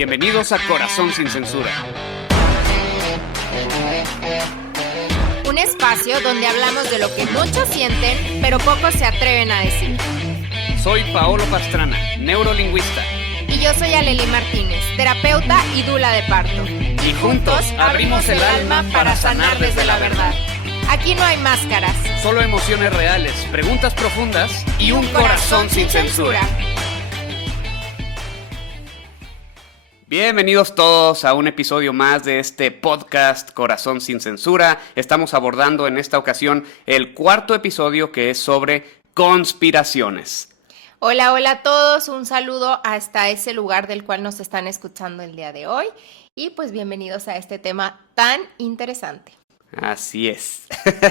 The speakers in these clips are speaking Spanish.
Bienvenidos a Corazón sin Censura. Un espacio donde hablamos de lo que muchos sienten, pero pocos se atreven a decir. Soy Paolo Pastrana, neurolingüista. Y yo soy Aleli Martínez, terapeuta y dula de parto. Y juntos abrimos el alma para sanar desde la verdad. Aquí no hay máscaras. Solo emociones reales, preguntas profundas y un corazón sin censura. Bienvenidos todos a un episodio más de este podcast Corazón sin Censura. Estamos abordando en esta ocasión el cuarto episodio, que es sobre conspiraciones. Hola, hola a todos, un saludo hasta ese lugar del cual nos están escuchando el día de hoy y pues bienvenidos a este tema tan interesante. Así es.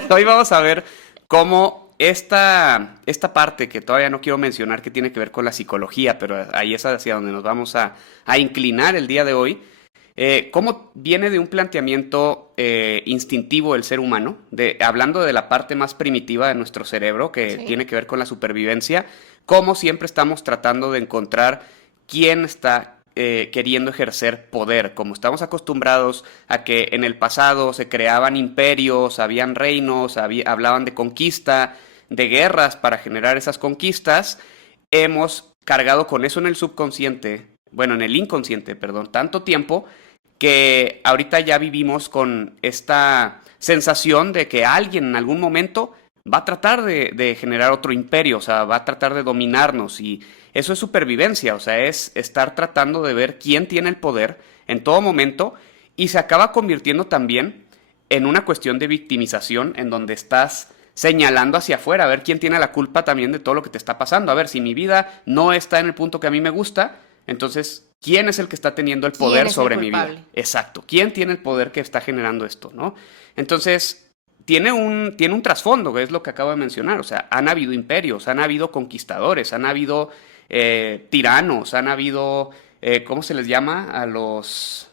Hoy vamos a ver cómo esta parte que todavía no quiero mencionar, que tiene que ver con la psicología, pero ahí es hacia donde nos vamos a inclinar el día de hoy, cómo viene de un planteamiento instintivo del ser humano, hablando de la parte más primitiva de nuestro cerebro, que tiene que ver con la supervivencia, cómo siempre estamos tratando de encontrar quién está queriendo ejercer poder, como estamos acostumbrados a que en el pasado se creaban imperios, habían reinos, hablaban de conquista, de guerras para generar esas conquistas. Hemos cargado con eso en el subconsciente, bueno, en el inconsciente, perdón, tanto tiempo que ahorita ya vivimos con esta sensación de que alguien en algún momento va a tratar de generar otro imperio, o sea, va a tratar de dominarnos, y eso es supervivencia, o sea, es estar tratando de ver quién tiene el poder en todo momento, y se acaba convirtiendo también en una cuestión de victimización, en donde estás señalando hacia afuera, a ver quién tiene la culpa también de todo lo que te está pasando. A ver, si mi vida no está en el punto que a mí me gusta, entonces, ¿quién es el que está teniendo el poder sobre mi vida? Exacto, ¿quién tiene el poder que está generando esto, no? Entonces, tiene un trasfondo, que es lo que acabo de mencionar. O sea, han habido imperios, han habido conquistadores, han habido tiranos, han habido, ¿cómo se les llama? A los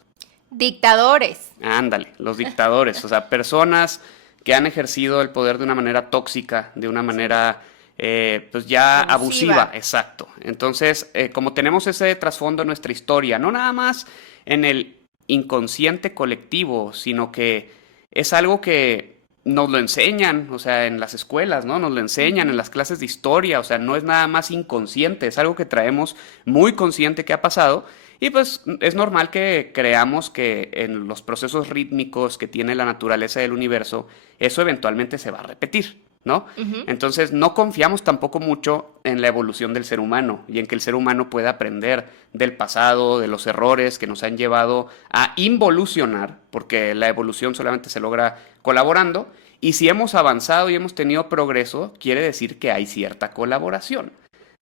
dictadores. Ándale, los dictadores, o sea, personas que han ejercido el poder de una manera tóxica, de una manera pues ya abusiva. Exacto. Entonces, como tenemos ese trasfondo en nuestra historia, no nada más en el inconsciente colectivo, sino que es algo que nos lo enseñan, o sea, en las escuelas, ¿no? Nos lo enseñan en las clases de historia, o sea, no es nada más inconsciente, es algo que traemos muy consciente que ha pasado. Y pues es normal que creamos que en los procesos rítmicos que tiene la naturaleza del universo, eso eventualmente se va a repetir, ¿no? Entonces no confiamos tampoco mucho en la evolución del ser humano y en que el ser humano pueda aprender del pasado, de los errores que nos han llevado a involucionar, porque la evolución solamente se logra colaborando, y si hemos avanzado y hemos tenido progreso, quiere decir que hay cierta colaboración.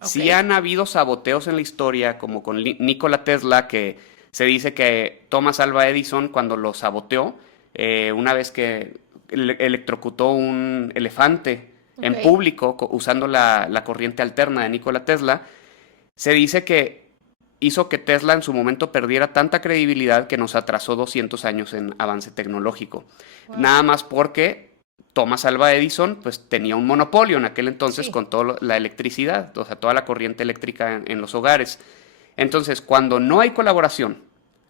Sí han habido saboteos en la historia, como con Nikola Tesla, que se dice que Thomas Alva Edison, cuando lo saboteó, una vez que electrocutó un elefante en público usando la corriente alterna de Nikola Tesla, se dice que hizo que Tesla en su momento perdiera tanta credibilidad que nos atrasó 200 años en avance tecnológico. Nada más porque Thomas Alva Edison pues tenía un monopolio en aquel entonces con toda la electricidad, o sea, toda la corriente eléctrica en los hogares. Entonces, cuando no hay colaboración,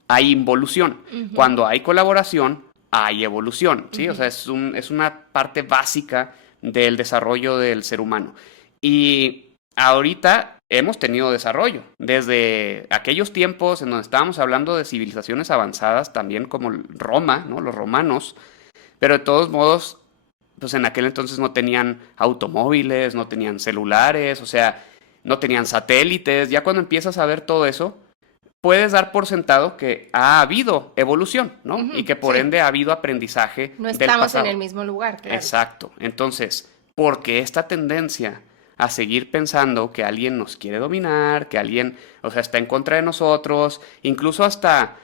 hay involución. Cuando hay colaboración, hay evolución, ¿sí? O sea, es una parte básica del desarrollo del ser humano. Y ahorita hemos tenido desarrollo. Desde aquellos tiempos en donde estábamos hablando de civilizaciones avanzadas, también como Roma, ¿no? Los romanos, pero de todos modos, pues en aquel entonces no tenían automóviles, no tenían celulares, o sea, no tenían satélites. Ya cuando empiezas a ver todo eso, puedes dar por sentado que ha habido evolución, ¿no? Y que por ende ha habido aprendizaje no del estamos pasado. en el mismo lugar, claro. Exacto. Entonces, ¿por qué esta tendencia a seguir pensando que alguien nos quiere dominar, que alguien, o sea, está en contra de nosotros, incluso hasta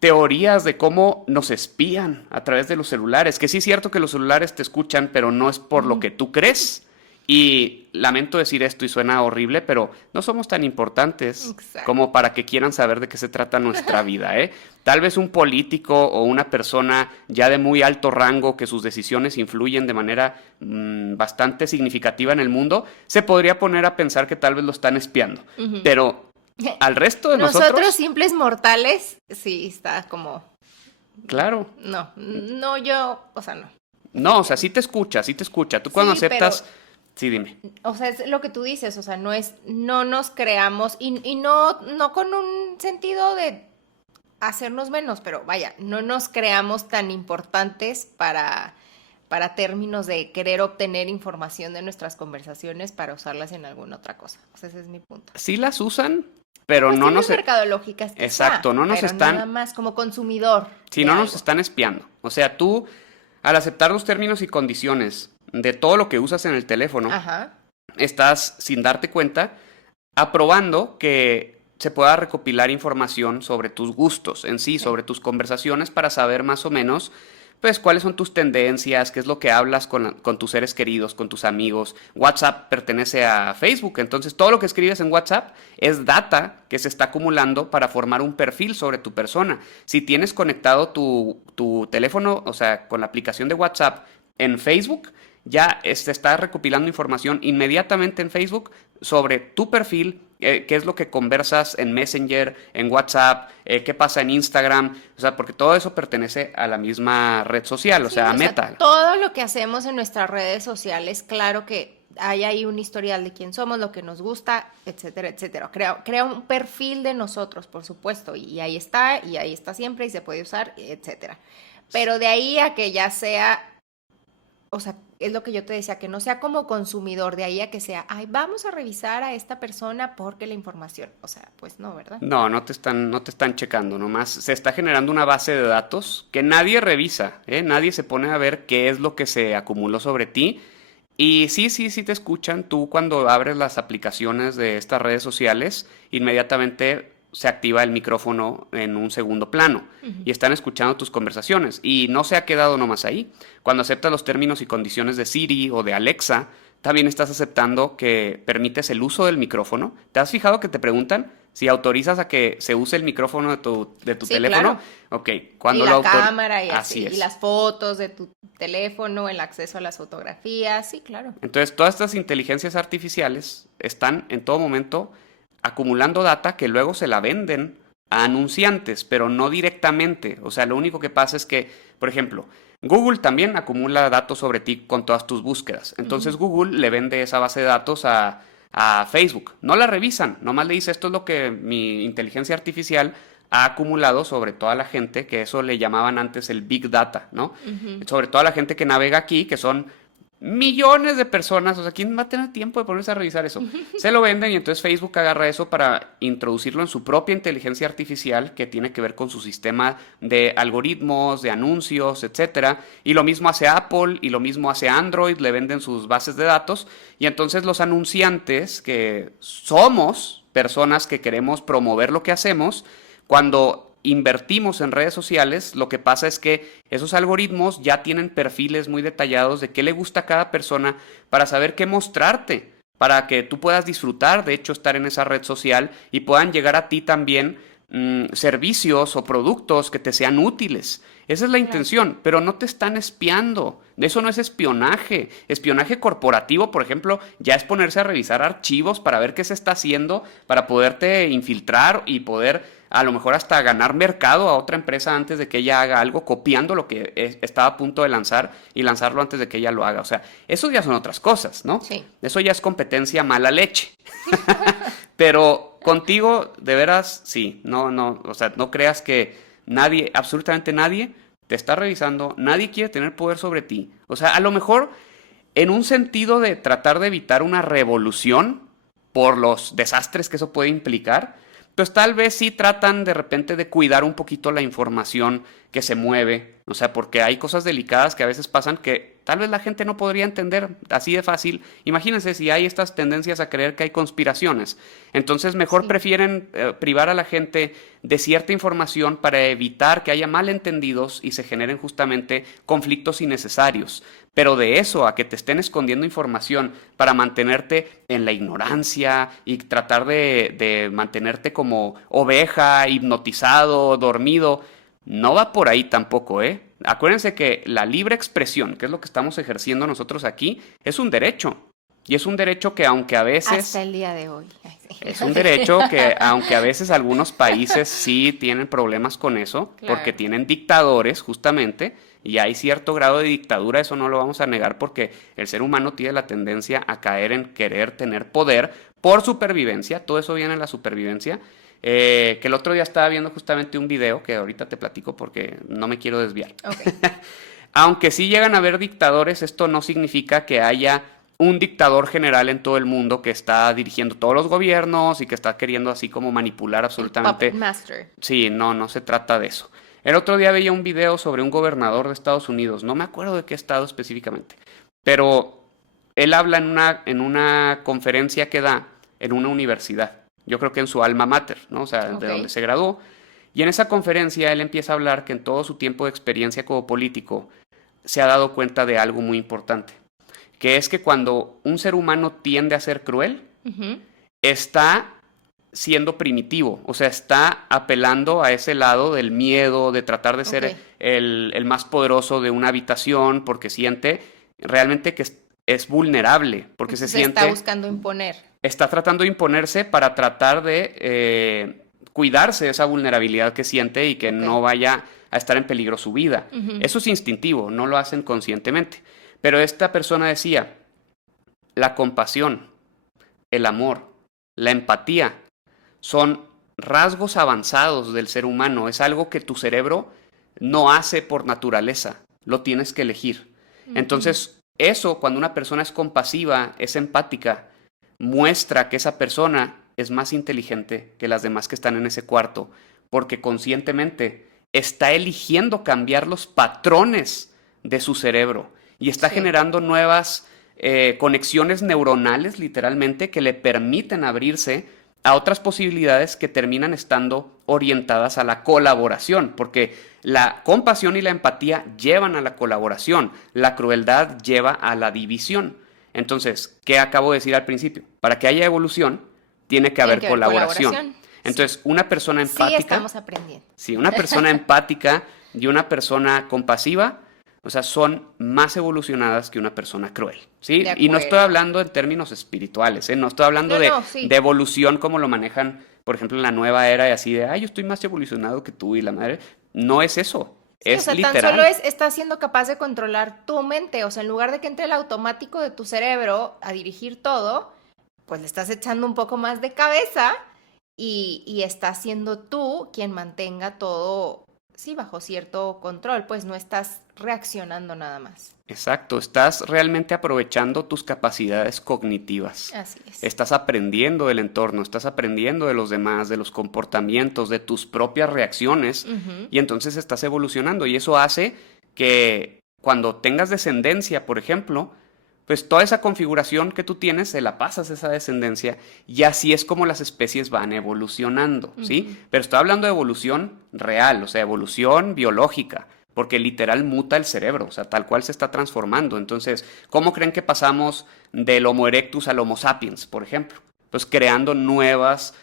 teorías de cómo nos espían a través de los celulares? Que sí es cierto que los celulares te escuchan, pero no es por lo que tú crees. Y lamento decir esto y suena horrible, pero no somos tan importantes como para que quieran saber de qué se trata nuestra vida, ¿eh? Tal vez un político o una persona ya de muy alto rango, que sus decisiones influyen de manera bastante significativa en el mundo, se podría poner a pensar que tal vez lo están espiando. Pero al resto de nosotros simples mortales, sí, está como... Claro. No, yo, o sea, no. No, o sea, sí te escucha. Tú cuando Sí, aceptas... pero, Sí, dime. o sea, es lo que tú dices, o sea, no nos creamos, y no con un sentido de hacernos menos, pero vaya, no nos creamos tan importantes para términos de querer obtener información de nuestras conversaciones para usarlas en alguna otra cosa. O sea, ese es mi punto. Sí las usan, pero no Cuestiones nos... mercadológicas, quizá, Exacto, no nos pero están... nada más como consumidor Sí, de no algo. nos están espiando. O sea, tú, al aceptar los términos y condiciones de todo lo que usas en el teléfono, Ajá. estás, sin darte cuenta, aprobando que se pueda recopilar información sobre tus gustos en sí, sobre tus conversaciones, para saber más o menos, pues, cuáles son tus tendencias, qué es lo que hablas con tus seres queridos, con tus amigos. WhatsApp pertenece a Facebook, entonces todo lo que escribes en WhatsApp es data que se está acumulando para formar un perfil sobre tu persona. Si tienes conectado tu teléfono, o sea, con la aplicación de WhatsApp en Facebook, ya se está recopilando información inmediatamente en Facebook sobre tu perfil, qué es lo que conversas en Messenger, en WhatsApp, qué pasa en Instagram, o sea, porque todo eso pertenece a la misma red social, o Sí, sea, a Meta. todo lo que hacemos en nuestras redes sociales, claro que hay ahí un historial de quién somos, lo que nos gusta, etcétera, etcétera. Crea un perfil de nosotros, por supuesto, y ahí está siempre, y se puede usar, etcétera. Pero de ahí a que ya sea, o sea, es lo que yo te decía, que no sea como consumidor, de ahí a que sea, ay, vamos a revisar a esta persona porque la información, o sea, pues no, ¿verdad? No, no te están checando, nomás se está generando una base de datos que nadie revisa, ¿eh? Nadie se pone a ver qué es lo que se acumuló sobre ti. Y sí te escuchan. Tú, cuando abres las aplicaciones de estas redes sociales, inmediatamente se activa el micrófono en un segundo plano y están escuchando tus conversaciones. Y no se ha quedado nomás ahí. Cuando aceptas los términos y condiciones de Siri o de Alexa, también estás aceptando que permites el uso del micrófono. ¿Te has fijado que te preguntan si autorizas a que se use el micrófono de tu Sí, teléfono? claro. Ok, Y cuando la lo cámara y Así así, es. y las fotos de tu teléfono, el acceso a las fotografías, sí, claro. Entonces, todas estas inteligencias artificiales están en todo momento acumulando data que luego se la venden a anunciantes, pero no directamente. O sea, lo único que pasa es que, por ejemplo, Google también acumula datos sobre ti con todas tus búsquedas. Entonces, Google le vende esa base de datos a Facebook. No la revisan, nomás le dice: esto es lo que mi inteligencia artificial ha acumulado sobre toda la gente, que eso le llamaban antes el Big Data, ¿no? Sobre toda la gente que navega aquí, que son millones de personas. O sea, ¿quién va a tener tiempo de ponerse a revisar eso? Se lo venden, y entonces Facebook agarra eso para introducirlo en su propia inteligencia artificial, que tiene que ver con su sistema de algoritmos, de anuncios, etcétera. Y lo mismo hace Apple, y lo mismo hace Android, le venden sus bases de datos. Y entonces los anunciantes, que somos personas que queremos promover lo que hacemos, cuando invertimos en redes sociales, lo que pasa es que esos algoritmos ya tienen perfiles muy detallados de qué le gusta a cada persona, para saber qué mostrarte, para que tú puedas disfrutar, de hecho, estar en esa red social, y puedan llegar a ti también servicios o productos que te sean útiles. Esa es la intención, pero no te están espiando. Eso no es espionaje. Espionaje corporativo, por ejemplo, ya es ponerse a revisar archivos para ver qué se está haciendo, para poderte infiltrar y poder a lo mejor hasta ganar mercado a otra empresa antes de que ella haga algo, copiando lo que estaba a punto de lanzar, y lanzarlo antes de que ella lo haga. O sea, eso ya son otras cosas, ¿no? Sí. Eso ya es competencia mala leche. Pero contigo, de veras, sí. No, o sea, no creas que nadie, absolutamente nadie, te está revisando. Nadie quiere tener poder sobre ti. O sea, a lo mejor en un sentido de tratar de evitar una revolución por los desastres que eso puede implicar, pues tal vez sí tratan de repente de cuidar un poquito la información que se mueve. O sea, porque hay cosas delicadas que a veces pasan que tal vez la gente no podría entender así de fácil. Imagínense si hay estas tendencias a creer que hay conspiraciones. Entonces mejor prefieren privar a la gente de cierta información para evitar que haya malentendidos y se generen justamente conflictos innecesarios. Pero de eso a que te estén escondiendo información para mantenerte en la ignorancia y tratar de mantenerte como oveja, hipnotizado, dormido, no va por ahí tampoco, ¿eh? Acuérdense que la libre expresión, que es lo que estamos ejerciendo nosotros aquí, es un derecho. Y es un derecho que aunque a veces... Hasta el día de hoy. Ay, sí. Es un derecho que aunque a veces algunos países sí tienen problemas con eso, Claro. porque tienen dictadores justamente, y hay cierto grado de dictadura, eso no lo vamos a negar porque el ser humano tiene la tendencia a caer en querer tener poder por supervivencia, todo eso viene de la supervivencia. Que el otro día estaba viendo justamente un video que ahorita te platico porque no me quiero desviar. Ok. Aunque sí llegan a haber dictadores, esto no significa que haya un dictador general en todo el mundo que está dirigiendo todos los gobiernos y que está queriendo así como manipular absolutamente. Puppet Master. Sí, no se trata de eso. El otro día veía un video sobre un gobernador de Estados Unidos, no me acuerdo de qué estado específicamente, pero él habla en una conferencia que da en una universidad, yo creo que en su alma mater, ¿no? O sea, Ok. de donde se graduó. Y en esa conferencia él empieza a hablar que en todo su tiempo de experiencia como político se ha dado cuenta de algo muy importante, que es que cuando un ser humano tiende a ser cruel, Ujú. está siendo primitivo, o sea, está apelando a ese lado del miedo, de tratar de ser Ok. el más poderoso de una habitación, porque siente realmente que es vulnerable, porque se Entonces está siente, buscando imponer. está tratando de imponerse para tratar de cuidarse de esa vulnerabilidad que siente y que Ok. no vaya a estar en peligro su vida. Ujú. Eso es instintivo, no lo hacen conscientemente. Pero esta persona decía, la compasión, el amor, la empatía, son rasgos avanzados del ser humano. Es algo que tu cerebro no hace por naturaleza, lo tienes que elegir. Entonces, eso, cuando una persona es compasiva, es empática, muestra que esa persona es más inteligente que las demás que están en ese cuarto, porque conscientemente está eligiendo cambiar los patrones de su cerebro y está Sí. generando nuevas conexiones neuronales, literalmente, que le permiten abrirse a otras posibilidades que terminan estando orientadas a la colaboración, porque la compasión y la empatía llevan a la colaboración, la crueldad lleva a la división. Entonces, ¿qué acabo de decir al principio? Para que haya evolución, tiene que haber colaboración. Entonces, una persona Sí, empática, estamos aprendiendo. sí, una persona empática y una persona compasiva, o sea, son más evolucionadas que una persona cruel, ¿sí? De Y no estoy acuerdo. hablando en términos espirituales, ¿eh? No estoy hablando No, sí. de evolución como lo manejan, por ejemplo, en la nueva era y así de, ay, yo estoy más evolucionado que tú y la madre. No es eso, Sí, o es sea, tan literal. solo estás siendo capaz de controlar tu mente, o sea, en lugar de que entre el automático de tu cerebro a dirigir todo, pues le estás echando un poco más de cabeza y estás siendo tú quien mantenga todo, sí, bajo cierto control, pues no estás reaccionando nada más. Exacto, estás realmente aprovechando tus capacidades cognitivas. Así es. Estás aprendiendo del entorno, estás aprendiendo de los demás, de los comportamientos, de tus propias reacciones Ujú. y entonces estás evolucionando y eso hace que cuando tengas descendencia, por ejemplo, pues toda esa configuración que tú tienes se la pasas a esa descendencia y así es como las especies van evolucionando, ¿sí? Ujú. Pero estoy hablando de evolución real, o sea, evolución biológica, porque literal muta el cerebro, o sea, tal cual se está transformando. Entonces, ¿cómo creen que pasamos del Homo erectus al Homo sapiens, por ejemplo? Pues creando nuevas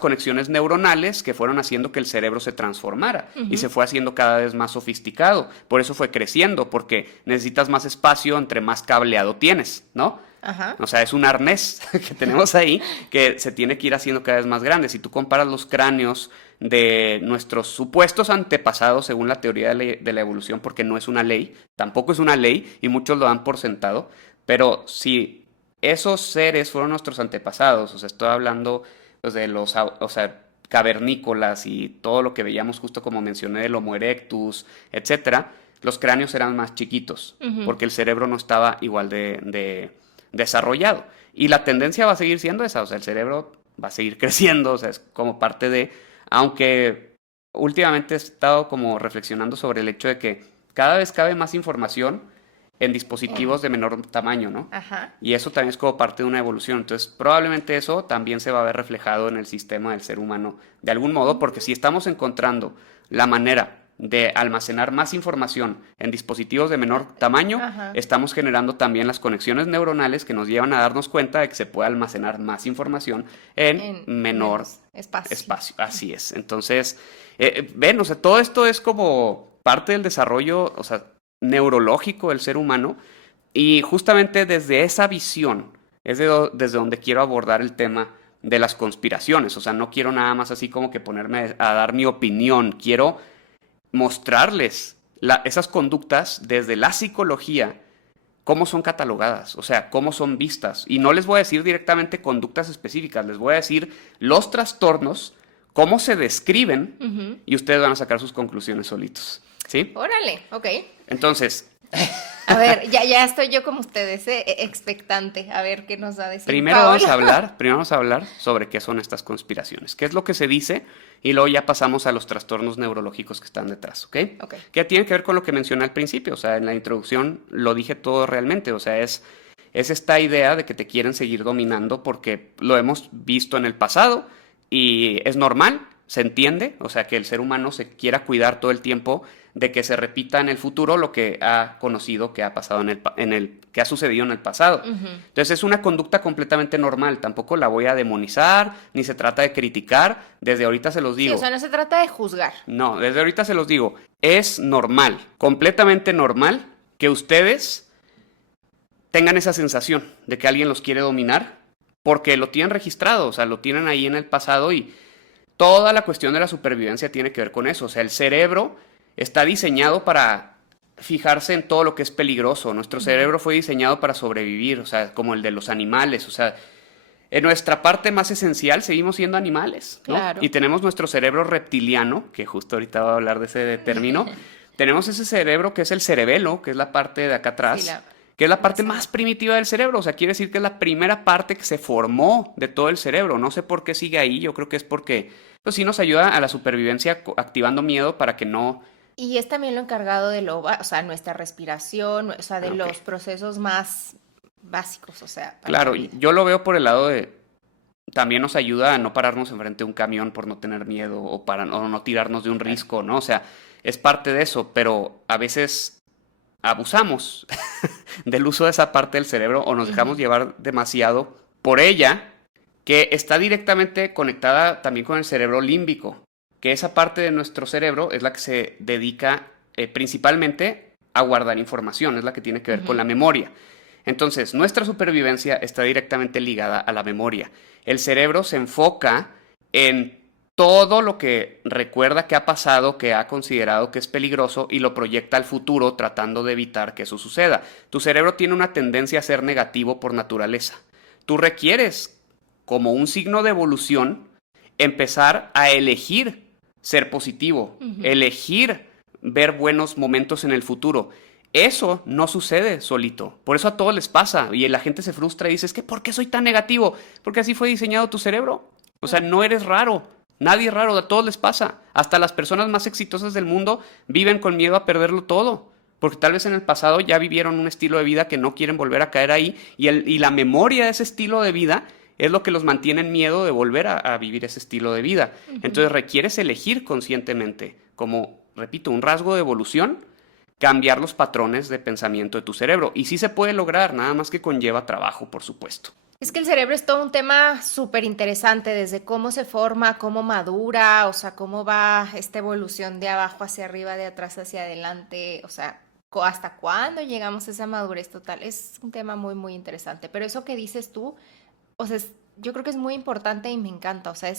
conexiones neuronales que fueron haciendo que el cerebro se transformara y se fue haciendo cada vez más sofisticado. Por eso fue creciendo, porque necesitas más espacio entre más cableado tienes, ¿no? Ajá. O sea, es un arnés que tenemos ahí que se tiene que ir haciendo cada vez más grande. Si tú comparas los cráneos de nuestros supuestos antepasados, según la teoría de la evolución, porque no es una ley, tampoco es una ley y muchos lo dan por sentado, pero si esos seres fueron nuestros antepasados, o sea, estoy hablando pues, de los, o sea, cavernícolas y todo lo que veíamos justo como mencioné del Homo erectus, etcétera, los cráneos eran más chiquitos, porque el cerebro no estaba igual de desarrollado. Y la tendencia va a seguir siendo esa, o sea, el cerebro va a seguir creciendo, o sea, es como parte de, aunque últimamente he estado como reflexionando sobre el hecho de que cada vez cabe más información en dispositivos de menor tamaño, ¿no? Ajá. Y eso también es como parte de una evolución. Entonces, probablemente eso también se va a ver reflejado en el sistema del ser humano de algún modo, porque si estamos encontrando la manera de almacenar más información en dispositivos de menor tamaño, Ajá. estamos generando también las conexiones neuronales que nos llevan a darnos cuenta de que se puede almacenar más información en menor menos espacio. espacio. Así es. Entonces, ven, o sea, todo esto es como parte del desarrollo, o sea, neurológico del ser humano, Y justamente desde esa visión es desde donde quiero abordar el tema de las conspiraciones. O sea, no quiero nada más así como que ponerme a dar mi opinión. Quiero mostrarles esas conductas desde la psicología, cómo son catalogadas, o sea, cómo son vistas. Y no les voy a decir directamente conductas específicas, les voy a decir los trastornos, cómo se describen, y ustedes van a sacar sus conclusiones solitos. ¿Sí? Órale, ok. Entonces, A ver, ya estoy yo como ustedes, expectante, a ver qué nos va a decir primero Paola. vamos a hablar sobre qué son estas conspiraciones, qué es lo que se dice, y luego ya pasamos a los trastornos neurológicos que están detrás, ¿ok? Ok. Que tiene que ver con lo que mencioné al principio, o sea, en la introducción lo dije todo realmente, o sea, es esta idea de que te quieren seguir dominando porque lo hemos visto en el pasado y es normal, se entiende, o sea, que el ser humano se quiera cuidar todo el tiempo de que se repita en el futuro lo que ha conocido que ha pasado que ha sucedido en el pasado. Entonces es una conducta completamente normal, tampoco la voy a demonizar, ni se trata de criticar, desde ahorita se los Sí, digo. o sea, no se trata de juzgar. No, desde ahorita se los digo, es normal, completamente normal que ustedes tengan esa sensación de que alguien los quiere dominar porque lo tienen registrado, o sea, lo tienen ahí en el pasado y toda la cuestión de la supervivencia tiene que ver con eso, o sea, el cerebro está diseñado para fijarse en todo lo que es peligroso. Nuestro cerebro fue diseñado para sobrevivir, o sea, como el de los animales, o sea, en nuestra parte más esencial seguimos siendo animales, ¿no? Claro. Y tenemos nuestro cerebro reptiliano, que justo ahorita voy a hablar de ese término. Tenemos ese cerebro que es el cerebelo, que es la parte de acá atrás, Sí, que es la parte más primitiva del cerebro, o sea, quiere decir que es la primera parte que se formó de todo el cerebro. No sé por qué sigue ahí, yo creo que es porque, pues sí nos ayuda a la supervivencia activando miedo para que no. Y es también lo encargado de o sea, nuestra respiración, o sea, de los procesos más básicos, o sea. Claro, yo lo veo por el lado de, también nos ayuda a no pararnos enfrente de un camión por no tener miedo o o no tirarnos de un risco, ¿no? O sea, es parte de eso, pero a veces abusamos del uso de esa parte del cerebro o nos dejamos llevar demasiado por ella, que está directamente conectada también con el cerebro límbico, que esa parte de nuestro cerebro es la que se dedica principalmente a guardar información, es la que tiene que ver con la memoria. Entonces, nuestra supervivencia está directamente ligada a la memoria. El cerebro se enfoca en todo lo que recuerda que ha pasado, que ha considerado que es peligroso y lo proyecta al futuro tratando de evitar que eso suceda. Tu cerebro tiene una tendencia a ser negativo por naturaleza. Tú requieres, como un signo de evolución, empezar a elegir ser positivo, elegir ver buenos momentos en el futuro. Eso no sucede solito. Por eso a todos les pasa. Y la gente se frustra y dice, es que ¿por qué soy tan negativo? Porque así fue diseñado tu cerebro. O sea, no eres raro. Nadie es raro. A todos les pasa. Hasta las personas más exitosas del mundo viven con miedo a perderlo todo. Porque tal vez en el pasado ya vivieron un estilo de vida que no quieren volver a caer ahí. Y la memoria de ese estilo de vida es lo que los mantiene en miedo de volver a vivir ese estilo de vida. Entonces requieres elegir conscientemente, como, repito, un rasgo de evolución, cambiar los patrones de pensamiento de tu cerebro. Y sí se puede lograr, nada más que conlleva trabajo, por supuesto. Es que el cerebro es todo un tema súper interesante, desde cómo se forma, cómo madura, o sea, cómo va esta evolución de abajo hacia arriba, de atrás hacia adelante, o sea, hasta cuándo llegamos a esa madurez total. Es un tema muy, muy interesante. Pero eso que dices tú, o sea, yo creo que es muy importante y me encanta, o sea,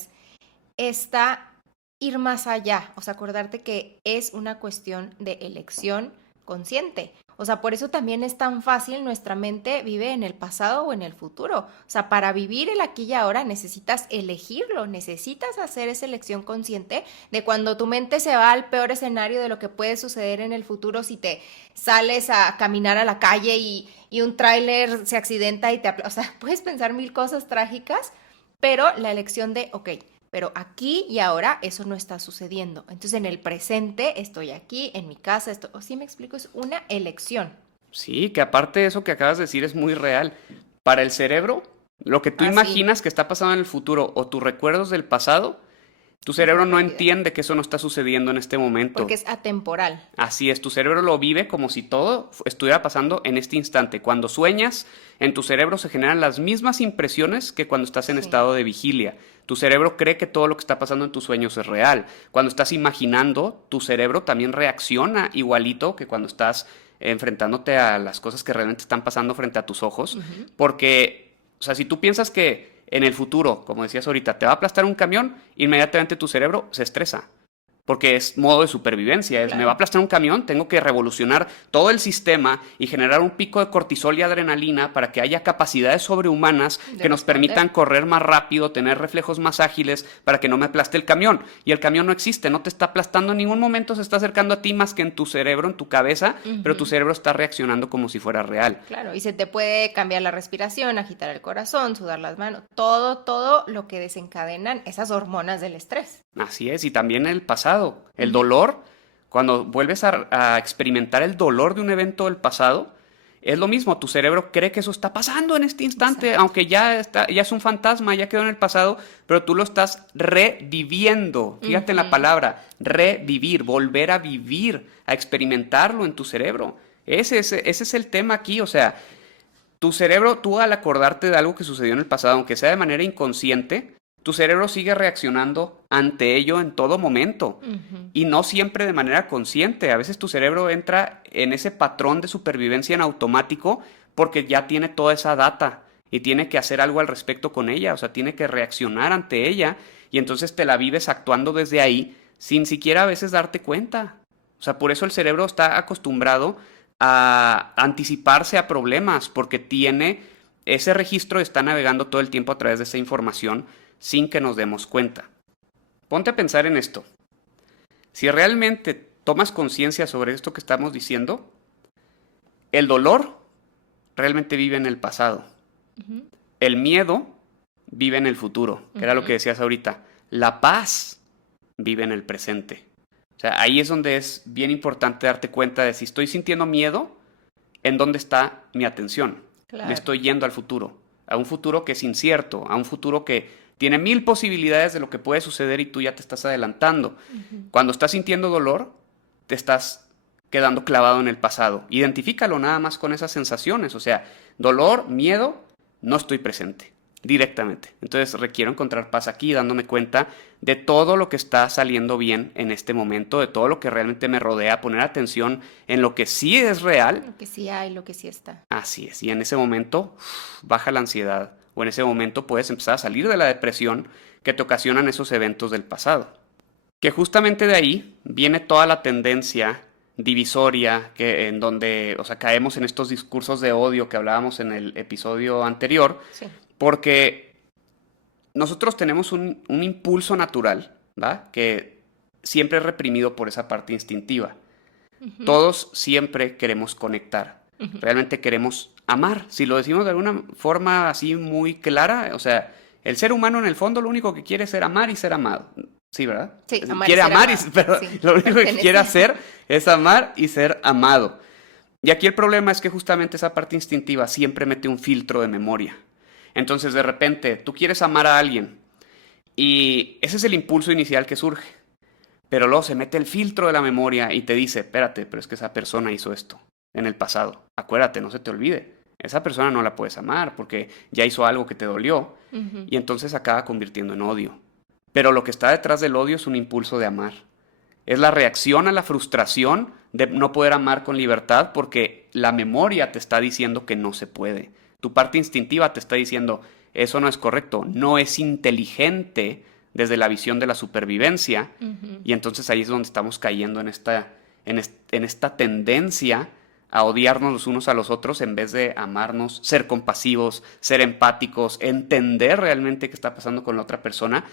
ir más allá, o sea, acordarte que es una cuestión de elección consciente. O sea, por eso también es tan fácil, nuestra mente vive en el pasado o en el futuro. O sea, para vivir el aquí y ahora necesitas elegirlo, necesitas hacer esa elección consciente de cuando tu mente se va al peor escenario de lo que puede suceder en el futuro si te sales a caminar a la calle y un tráiler se accidenta y o sea, puedes pensar mil cosas trágicas, pero la elección de, ok, pero aquí y ahora eso no está sucediendo. Entonces en el presente estoy aquí, en mi casa, ¿sí me explico? Es una elección. Sí, que aparte de eso que acabas de decir es muy real. Para el cerebro, lo que tú imaginas que está pasando en el futuro o tus recuerdos del pasado, tu cerebro no entiende que eso no está sucediendo en este momento. Porque es atemporal. Así es, tu cerebro lo vive como si todo estuviera pasando en este instante. Cuando sueñas, en tu cerebro se generan las mismas impresiones que cuando estás en estado de vigilia. Tu cerebro cree que todo lo que está pasando en tus sueños es real. Cuando estás imaginando, tu cerebro también reacciona igualito que cuando estás enfrentándote a las cosas que realmente están pasando frente a tus ojos, porque, o sea, si tú piensas que en el futuro, como decías ahorita, te va a aplastar un camión, inmediatamente tu cerebro se estresa. Porque es modo de supervivencia, me va a aplastar un camión, tengo que revolucionar todo el sistema y generar un pico de cortisol y adrenalina para que haya capacidades sobrehumanas que nos permitan correr más rápido, tener reflejos más ágiles para que no me aplaste el camión. Y el camión no existe, no te está aplastando en ningún momento, se está acercando a ti más que en tu cerebro, en tu cabeza, pero tu cerebro está reaccionando como si fuera real. Claro, y se te puede cambiar la respiración, agitar el corazón, sudar las manos, todo lo que desencadenan esas hormonas del estrés. Así es, y también el pasado, el dolor, cuando vuelves a experimentar el dolor de un evento del pasado, es lo mismo, tu cerebro cree que eso está pasando en este instante, Exacto. aunque ya es un fantasma, ya quedó en el pasado, pero tú lo estás reviviendo. Fíjate en la palabra, revivir, volver a vivir, a experimentarlo en tu cerebro. Ese es el tema aquí, o sea, tu cerebro, tú al acordarte de algo que sucedió en el pasado, aunque sea de manera inconsciente, tu cerebro sigue reaccionando ante ello en todo momento y no siempre de manera consciente. A veces tu cerebro entra en ese patrón de supervivencia en automático porque ya tiene toda esa data y tiene que hacer algo al respecto con ella, o sea, tiene que reaccionar ante ella y entonces te la vives actuando desde ahí sin siquiera a veces darte cuenta. O sea, por eso el cerebro está acostumbrado a anticiparse a problemas porque tiene ese registro, está navegando todo el tiempo a través de esa información sin que nos demos cuenta. Ponte a pensar en esto. Si realmente tomas conciencia sobre esto que estamos diciendo, el dolor realmente vive en el pasado. El miedo vive en el futuro, que era lo que decías ahorita. La paz vive en el presente. O sea, ahí es donde es bien importante darte cuenta de si estoy sintiendo miedo, ¿en dónde está mi atención? Claro. Me estoy yendo al futuro, a un futuro que es incierto, a un futuro que tiene 1000 posibilidades de lo que puede suceder y tú ya te estás adelantando. Cuando estás sintiendo dolor, te estás quedando clavado en el pasado. Identifícalo nada más con esas sensaciones. O sea, dolor, miedo, no estoy presente directamente. Entonces requiero encontrar paz aquí, dándome cuenta de todo lo que está saliendo bien en este momento, de todo lo que realmente me rodea, poner atención en lo que sí es real. Lo que sí hay, lo que sí está. Así es. Y en ese momento baja la ansiedad. O en ese momento puedes empezar a salir de la depresión que te ocasionan esos eventos del pasado. Que justamente de ahí viene toda la tendencia divisoria en donde, o sea, caemos en estos discursos de odio que hablábamos en el episodio anterior, Sí. porque nosotros tenemos un impulso natural, ¿va? Que siempre es reprimido por esa parte instintiva. Todos siempre queremos conectar. Realmente queremos amar. Si lo decimos de alguna forma así muy clara, o sea, el ser humano en el fondo lo único que quiere es ser amar y ser amado. Sí, ¿verdad? Sí, amar quiere y ser amar, amado. pero Sí, lo único que pertenece. quiere hacer es amar y ser amado. Y aquí el problema es que justamente esa parte instintiva siempre mete un filtro de memoria. Entonces, de repente, tú quieres amar a alguien y ese es el impulso inicial que surge. Pero luego se mete el filtro de la memoria y te dice, espérate, pero es que esa persona hizo esto en el pasado. Acuérdate, no se te olvide. Esa persona no la puedes amar porque ya hizo algo que te dolió y entonces acaba convirtiendo en odio. Pero lo que está detrás del odio es un impulso de amar. Es la reacción a la frustración de no poder amar con libertad porque la memoria te está diciendo que no se puede. Tu parte instintiva te está diciendo, eso no es correcto, no es inteligente desde la visión de la supervivencia. Y entonces ahí es donde estamos cayendo en esta tendencia a odiarnos los unos a los otros en vez de amarnos, ser compasivos, ser empáticos, entender realmente qué está pasando con la otra persona,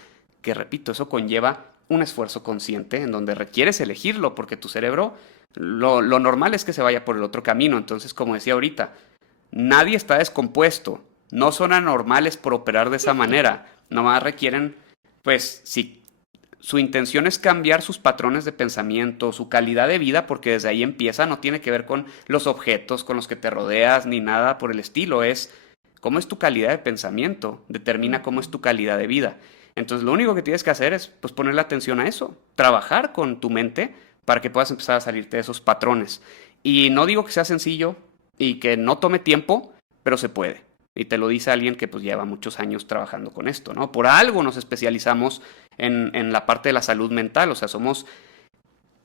que repito, eso conlleva un esfuerzo consciente en donde requieres elegirlo porque tu cerebro, lo normal es que se vaya por el otro camino. Entonces, como decía ahorita, nadie está descompuesto, no son anormales por operar de esa manera, nomás requieren, pues, si su intención es cambiar sus patrones de pensamiento, su calidad de vida, porque desde ahí empieza, no tiene que ver con los objetos con los que te rodeas ni nada por el estilo, es cómo es tu calidad de pensamiento, determina cómo es tu calidad de vida. Entonces lo único que tienes que hacer es pues ponerle atención a eso, trabajar con tu mente para que puedas empezar a salirte de esos patrones. Y no digo que sea sencillo y que no tome tiempo, pero se puede. Y te lo dice alguien que pues lleva muchos años trabajando con esto, ¿no? Por algo nos especializamos en la parte de la salud mental, o sea, somos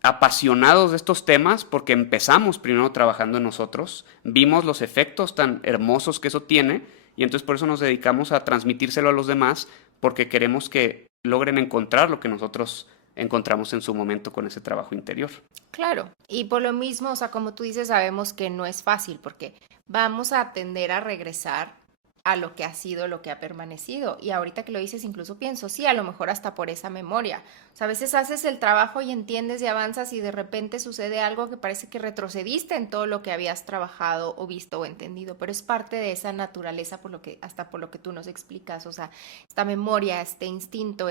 apasionados de estos temas porque empezamos primero trabajando en nosotros, vimos los efectos tan hermosos que eso tiene y entonces por eso nos dedicamos a transmitírselo a los demás porque queremos que logren encontrar lo que nosotros encontramos en su momento con ese trabajo interior. Claro, y por lo mismo, o sea, como tú dices, sabemos que no es fácil porque vamos a tender a regresar a lo que ha sido, lo que ha permanecido. Y ahorita que lo dices, incluso pienso, sí, a lo mejor hasta por esa memoria. O sea, a veces haces el trabajo y entiendes y avanzas y de repente sucede algo que parece que retrocediste en todo lo que habías trabajado o visto o entendido, pero es parte de esa naturaleza por lo que, hasta por lo que tú nos explicas. O sea, esta memoria, este instinto,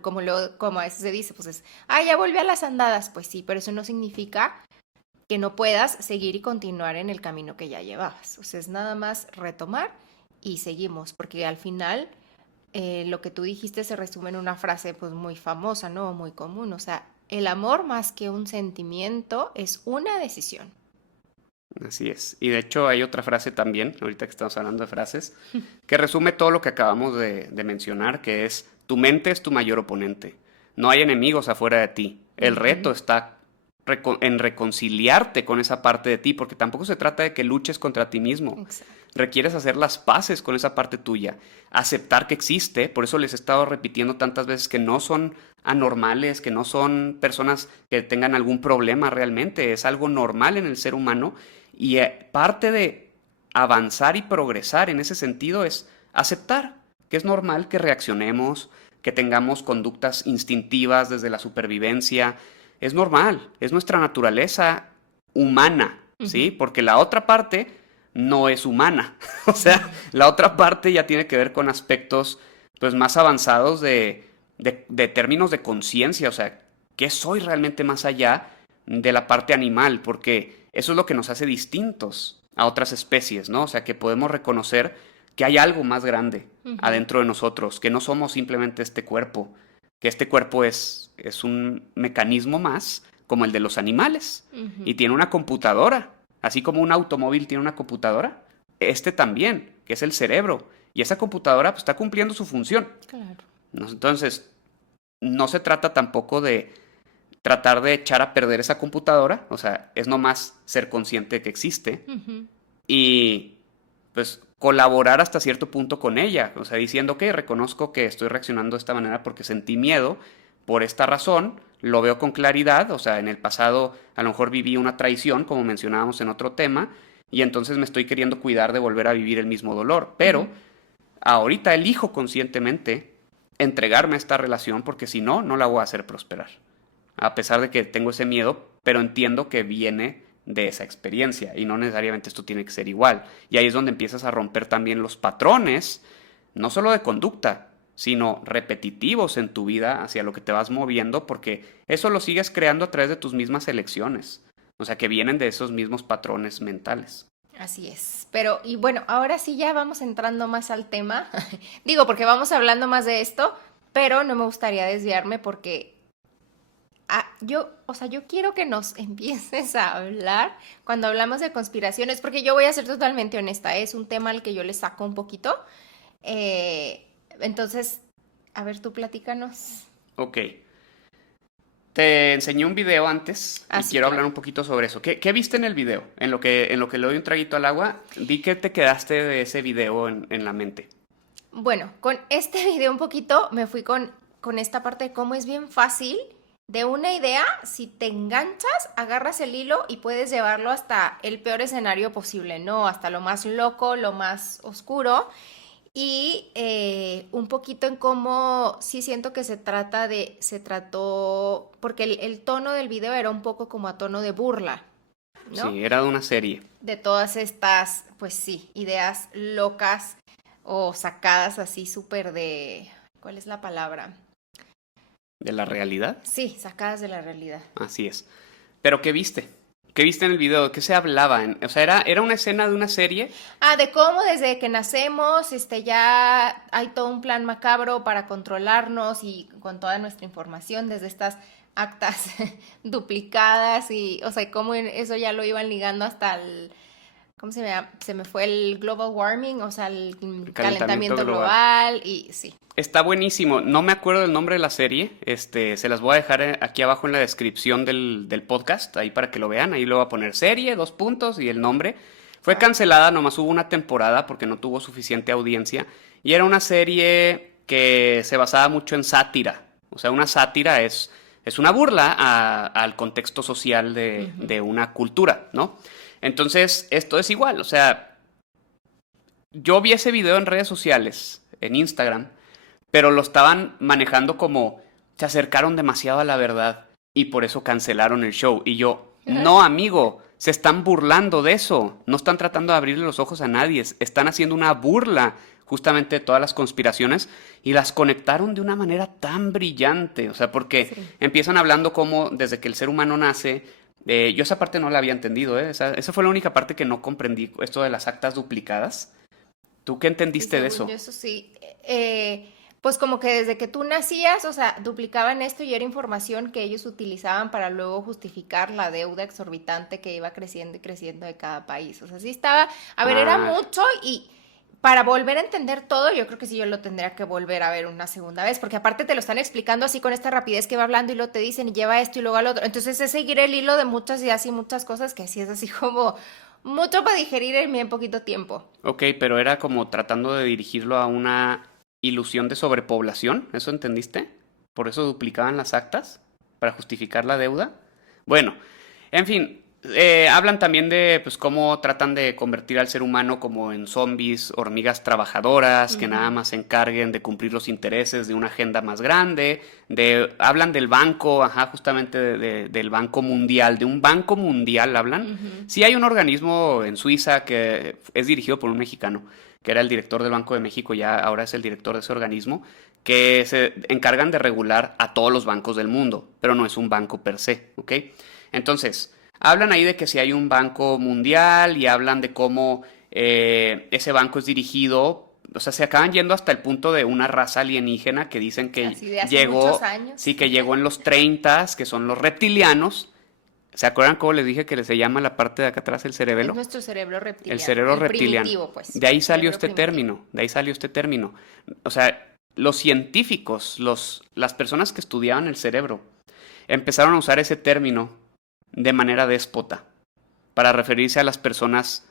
como a veces se dice, pues es, ya volví a las andadas. Pues sí, pero eso no significa que no puedas seguir y continuar en el camino que ya llevabas. O sea, es nada más retomar y seguimos, porque al final lo que tú dijiste se resume en una frase pues muy famosa, ¿no? Muy común, o sea, el amor más que un sentimiento es una decisión. Así es. Y de hecho hay otra frase también, ahorita que estamos hablando de frases, que resume todo lo que acabamos de mencionar, que es, tu mente es tu mayor oponente. No hay enemigos afuera de ti. El reto está en reconciliarte con esa parte de ti, porque tampoco se trata de que luches contra ti mismo. Exacto. Requieres hacer las paces con esa parte tuya, aceptar que existe, por eso les he estado repitiendo tantas veces que no son anormales, que no son personas que tengan algún problema realmente, es algo normal en el ser humano y parte de avanzar y progresar en ese sentido es aceptar que es normal que reaccionemos, que tengamos conductas instintivas desde la supervivencia, es normal, es nuestra naturaleza humana, ¿sí? Porque la otra parte no es humana. O sea, la otra parte ya tiene que ver con aspectos pues más avanzados de términos de conciencia, o sea, ¿qué soy realmente más allá de la parte animal? Porque eso es lo que nos hace distintos a otras especies, ¿no? O sea, que podemos reconocer que hay algo más grande adentro de nosotros, que no somos simplemente este cuerpo, que este cuerpo es un mecanismo más como el de los animales y tiene una computadora. Así como un automóvil tiene una computadora, este también, que es el cerebro. Y esa computadora pues, está cumpliendo su función. Claro. Entonces, no se trata tampoco de tratar de echar a perder esa computadora. O sea, es nomás ser consciente de que existe y pues colaborar hasta cierto punto con ella. O sea, diciendo que reconozco que estoy reaccionando de esta manera porque sentí miedo por esta razón, lo veo con claridad, o sea, en el pasado a lo mejor viví una traición, como mencionábamos en otro tema, y entonces me estoy queriendo cuidar de volver a vivir el mismo dolor, pero ahorita elijo conscientemente entregarme a esta relación porque si no, no la voy a hacer prosperar, a pesar de que tengo ese miedo, pero entiendo que viene de esa experiencia y no necesariamente esto tiene que ser igual, y ahí es donde empiezas a romper también los patrones, no solo de conducta, sino repetitivos en tu vida hacia lo que te vas moviendo, porque eso lo sigues creando a través de tus mismas elecciones, o sea, que vienen de esos mismos patrones mentales. Así es. Pero, y bueno, ahora sí ya vamos entrando más al tema. Digo, porque vamos hablando más de esto, pero no me gustaría desviarme porque yo quiero que nos empieces a hablar cuando hablamos de conspiraciones, porque yo voy a ser totalmente honesta, es un tema al que yo le saco un poquito. Entonces, a ver, tú platícanos. Ok. Te enseñé un video antes y Sí, quiero claro. hablar un poquito sobre eso. ¿Qué viste en el video? En lo que le doy un traguito al agua, vi que te quedaste de ese video en la mente. Bueno, con este video un poquito me fui con esta parte de cómo es bien fácil de una idea, si te enganchas, agarras el hilo y puedes llevarlo hasta el peor escenario posible, ¿no? Hasta lo más loco, lo más oscuro. Y un poquito en cómo sí siento que se trató, porque el tono del video era un poco como a tono de burla, ¿no? Sí, era de una serie. De todas estas, pues sí, ideas locas o sacadas así súper de, ¿cuál es la palabra? ¿De la realidad? Sí, sacadas de la realidad. Así es. ¿Pero qué viste? ¿Qué viste en el video? ¿De qué se hablaba? O sea, ¿era una escena de una serie? De cómo desde que nacemos, ya hay todo un plan macabro para controlarnos y con toda nuestra información, desde estas actas duplicadas y, o sea, cómo eso ya lo iban ligando hasta ¿cómo se llama? Se me fue el global warming, o sea, el Calentamiento calentamiento global. global y sí. Está buenísimo. No me acuerdo del nombre de la serie. Se las voy a dejar aquí abajo en la descripción del podcast, ahí para que lo vean. Ahí le voy a poner serie, 2 puntos y el nombre. Fue Ah, cancelada, nomás hubo una temporada porque no tuvo suficiente audiencia. Y era una serie que se basaba mucho en sátira. O sea, una sátira es una burla al contexto social de una cultura, ¿no? Entonces, esto es igual. O sea, yo vi ese video en redes sociales, en Instagram, pero lo estaban manejando como se acercaron demasiado a la verdad y por eso cancelaron el show. Y yo, no, amigo, se están burlando de eso. No están tratando de abrirle los ojos a nadie. Están haciendo una burla justamente de todas las conspiraciones y las conectaron de una manera tan brillante. O sea, porque sí. empiezan hablando como desde que el ser humano nace. Yo esa parte no la había entendido, ¿eh? Esa fue la única parte que no comprendí, esto de las actas duplicadas. ¿Tú qué Sí, entendiste de según eso? yo, eso sí. Pues como que desde que tú nacías, o sea, duplicaban esto y era información que ellos utilizaban para luego justificar la deuda exorbitante que iba creciendo y creciendo de cada país. O sea, sí estaba, a ver, era Ah, mucho y para volver a entender todo, yo creo que sí yo lo tendría que volver a ver una segunda vez, porque aparte te lo están explicando así con esta rapidez que va hablando y lo te dicen y lleva esto y luego al otro. Entonces es seguir el hilo de muchas ideas y muchas cosas que sí es así como mucho para digerir en bien poquito tiempo. ok, pero era como tratando de dirigirlo a una ilusión de sobrepoblación, ¿eso entendiste? Por eso duplicaban las actas, para justificar la deuda. Bueno, en fin, hablan también de pues cómo tratan de convertir al ser humano como en zombies, hormigas trabajadoras, que nada Ujú. más se encarguen de cumplir los intereses de una agenda más grande. Hablan del banco, ajá, justamente del Banco Mundial, de un Banco Mundial hablan. Ujú. Sí hay un organismo en Suiza que es dirigido por un mexicano, que era el director del Banco de México, ya ahora es el director de ese organismo, que se encargan de regular a todos los bancos del mundo, pero no es un banco per se, ¿ok? Entonces, hablan ahí de que si hay un banco mundial y hablan de cómo ese banco es dirigido, o sea, se acaban yendo hasta el punto de una raza alienígena que dicen que Así de hace muchos llegó, años. sí, que llegó en los 30, que son los reptilianos. ¿Se acuerdan cómo les dije que se llama la parte de acá atrás el Es cerebelo? nuestro cerebro El reptiliano, cerebro el reptiliano. primitivo, pues, De ahí salió cerebro este primitivo. término, de ahí salió este término. O sea, los científicos, las personas que estudiaban el cerebro, empezaron a usar ese término de manera déspota para referirse a las personas.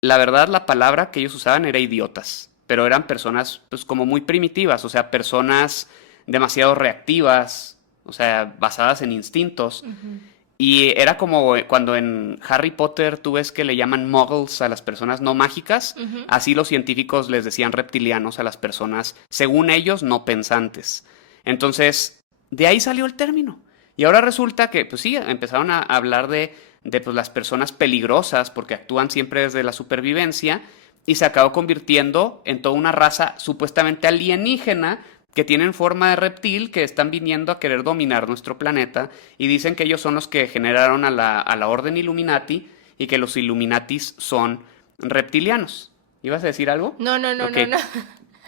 La verdad, la palabra que ellos usaban era idiotas, pero eran personas pues como muy primitivas, o sea, personas demasiado reactivas, o sea, basadas en instintos. Ujú. Y era como cuando en Harry Potter tú ves que le llaman muggles a las personas no mágicas, Ujú. así los científicos les decían reptilianos a las personas, según ellos, no pensantes. Entonces, de ahí salió el término. Y ahora resulta que, pues sí, empezaron a hablar de pues, las personas peligrosas porque actúan siempre desde la supervivencia y se acabó convirtiendo en toda una raza supuestamente alienígena que tienen forma de reptil, que están viniendo a querer dominar nuestro planeta y dicen que ellos son los que generaron a la Orden Illuminati y que los Illuminatis son reptilianos. ¿Ibas a decir algo? No, no, no, Ok. no, no.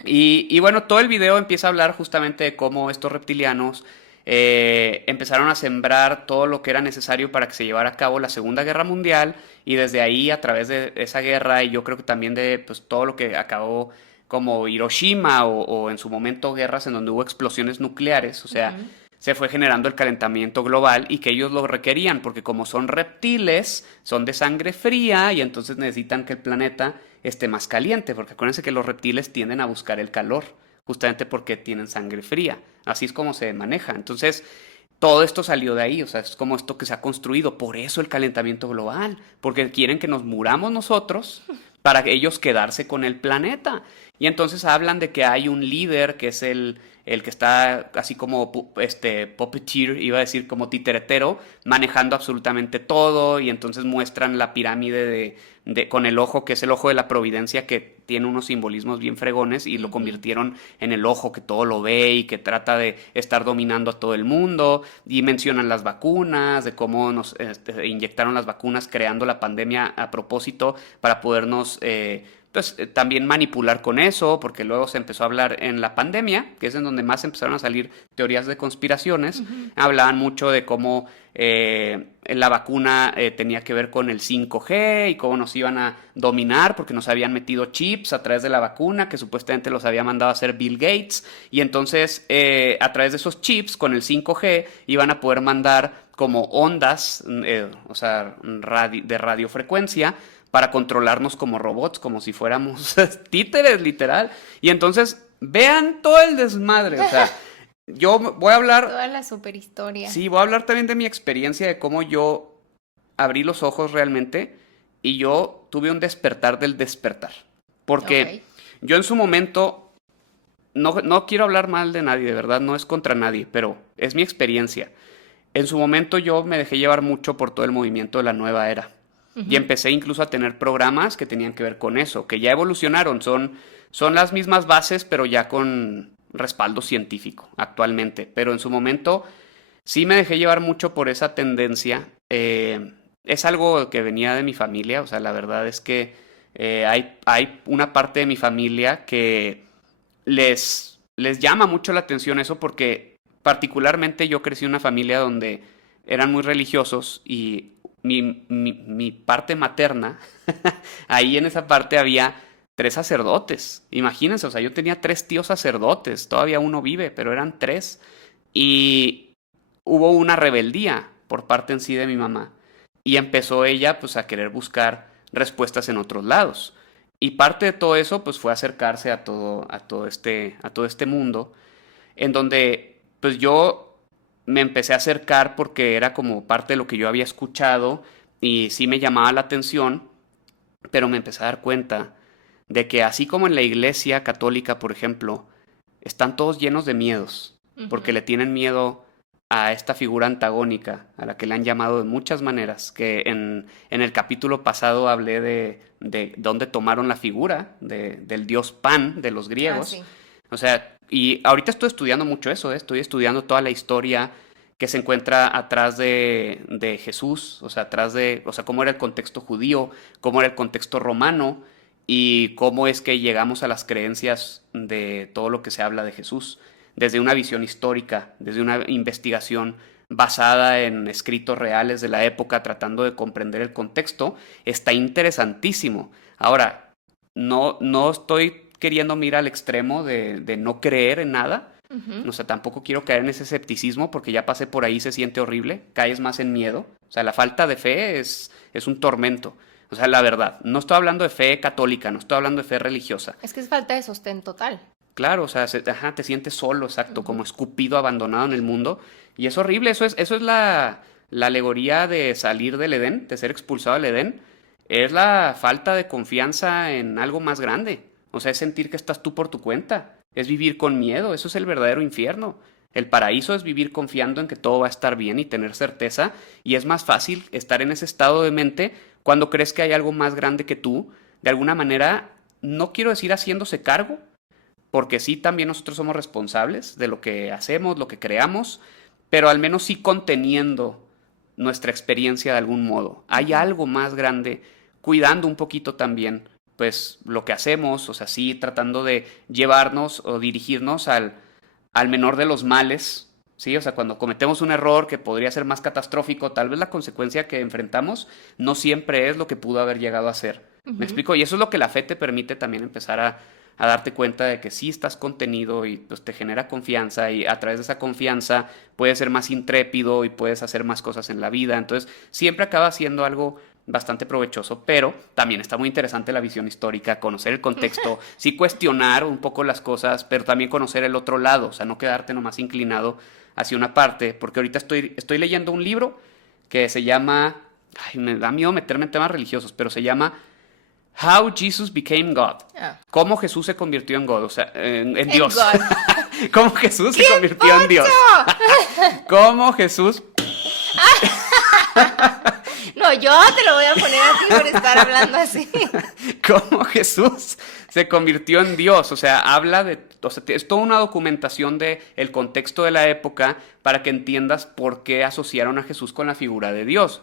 Y bueno, todo el video empieza a hablar justamente de cómo estos reptilianos empezaron a sembrar todo lo que era necesario para que se llevara a cabo la Segunda Guerra Mundial y desde ahí, a través de esa guerra y yo creo que también de pues, todo lo que acabó como Hiroshima o en su momento guerras en donde hubo explosiones nucleares, o sea, Ujú. se fue generando el calentamiento global y que ellos lo requerían porque como son reptiles, son de sangre fría y entonces necesitan que el planeta esté más caliente, porque acuérdense que los reptiles tienden a buscar el calor, justamente porque tienen sangre fría. Así es como se maneja. Entonces, todo esto salió de ahí, o sea, es como esto que se ha construido. Por eso el calentamiento global, porque quieren que nos muramos nosotros para ellos quedarse con el planeta. Y entonces hablan de que hay un líder que es el que está así como puppeteer, iba a decir como titeretero, manejando absolutamente todo y entonces muestran la pirámide con el ojo, que es el ojo de la providencia, que tiene unos simbolismos bien fregones y lo Ujú. convirtieron en el ojo que todo lo ve y que trata de estar dominando a todo el mundo y mencionan las vacunas, de cómo nos inyectaron las vacunas creando la pandemia a propósito para podernos pues también manipular con eso, porque luego se empezó a hablar en la pandemia, que es en donde más empezaron a salir teorías de conspiraciones. Hablaban mucho de cómo la vacuna tenía que ver con el 5G y cómo nos iban a dominar porque nos habían metido chips a través de la vacuna que supuestamente los había mandado a hacer Bill Gates, y entonces a través de esos chips con el 5G iban a poder mandar como ondas, o sea, de radiofrecuencia, para controlarnos como robots, como si fuéramos títeres, literal. Y entonces, vean todo el desmadre, o sea, yo voy a hablar... Toda la superhistoria. Sí, voy a hablar también de mi experiencia, de cómo yo abrí los ojos realmente y yo tuve un despertar del despertar. Porque yo en su momento, no quiero hablar mal de nadie, de verdad, no es contra nadie, pero es mi experiencia. En su momento yo me dejé llevar mucho por todo el movimiento de la nueva era. Y empecé incluso a tener programas que tenían que ver con eso, que ya evolucionaron, son las mismas bases, pero ya con respaldo científico actualmente. Pero en su momento sí me dejé llevar mucho por esa tendencia. Es algo que venía de mi familia, o sea, la verdad es que hay una parte de mi familia que les llama mucho la atención eso, porque particularmente yo crecí en una familia donde eran muy religiosos y mi parte materna, ahí en esa parte había 3 sacerdotes. Imagínense, o sea, yo tenía 3 tíos sacerdotes, todavía uno vive, pero eran 3. Y hubo una rebeldía por parte en sí de mi mamá. Y empezó ella pues a querer buscar respuestas en otros lados. Y parte de todo eso pues fue acercarse a todo este mundo, en donde pues yo me empecé a acercar porque era como parte de lo que yo había escuchado y sí me llamaba la atención, pero me empecé a dar cuenta de que así como en la iglesia católica, por ejemplo, están todos llenos de miedos, porque le tienen miedo a esta figura antagónica, a la que le han llamado de muchas maneras, que en el capítulo pasado hablé de dónde tomaron la figura del dios Pan de los griegos. Sí. O sea, y ahorita estoy estudiando mucho eso, estoy estudiando toda la historia que se encuentra atrás de Jesús, o sea, cómo era el contexto judío, cómo era el contexto romano y cómo es que llegamos a las creencias de todo lo que se habla de Jesús, desde una visión histórica, desde una investigación basada en escritos reales de la época, tratando de comprender el contexto. Está interesantísimo. Ahora, no estoy queriendo mirar al extremo de no creer en nada. O sea, tampoco quiero caer en ese escepticismo porque ya pasé por ahí, se siente horrible, caes más en miedo. O sea, la falta de fe es un tormento. O sea, la verdad, no estoy hablando de fe católica, no estoy hablando de fe religiosa. Es que es falta de sostén total. Claro, o sea, te sientes solo, exacto, como escupido, abandonado en el mundo. Y es horrible, eso es la alegoría de salir del Edén, de ser expulsado del Edén. Es la falta de confianza en algo más grande. O sea, es sentir que estás tú por tu cuenta. Es vivir con miedo, eso es el verdadero infierno. El paraíso es vivir confiando en que todo va a estar bien y tener certeza. Y es más fácil estar en ese estado de mente cuando crees que hay algo más grande que tú. De alguna manera, no quiero decir haciéndose cargo, porque sí, también nosotros somos responsables de lo que hacemos, lo que creamos, pero al menos sí conteniendo nuestra experiencia de algún modo. Hay algo más grande, cuidando un poquito también, pues, lo que hacemos, o sea, sí, tratando de llevarnos o dirigirnos al menor de los males, ¿sí? O sea, cuando cometemos un error que podría ser más catastrófico, tal vez la consecuencia que enfrentamos no siempre es lo que pudo haber llegado a ser. ¿Me explico? Y eso es lo que la fe te permite también empezar a darte cuenta de que sí estás contenido y pues te genera confianza, y a través de esa confianza puedes ser más intrépido y puedes hacer más cosas en la vida. Entonces siempre acaba siendo algo bastante provechoso, pero también está muy interesante la visión histórica, conocer el contexto, sí cuestionar un poco las cosas, pero también conocer el otro lado, o sea, no quedarte nomás inclinado hacia una parte, porque ahorita estoy leyendo un libro que se llama, me da miedo meterme en temas religiosos, pero se llama How Jesus Became God. Cómo Jesús se convirtió en God, o sea, en Dios. Cómo Jesús se convirtió en Dios. Cómo Jesús... No, yo te lo voy a poner así por estar hablando así. Cómo Jesús se convirtió en Dios, o sea, o sea, es toda una documentación de el contexto de la época para que entiendas por qué asociaron a Jesús con la figura de Dios.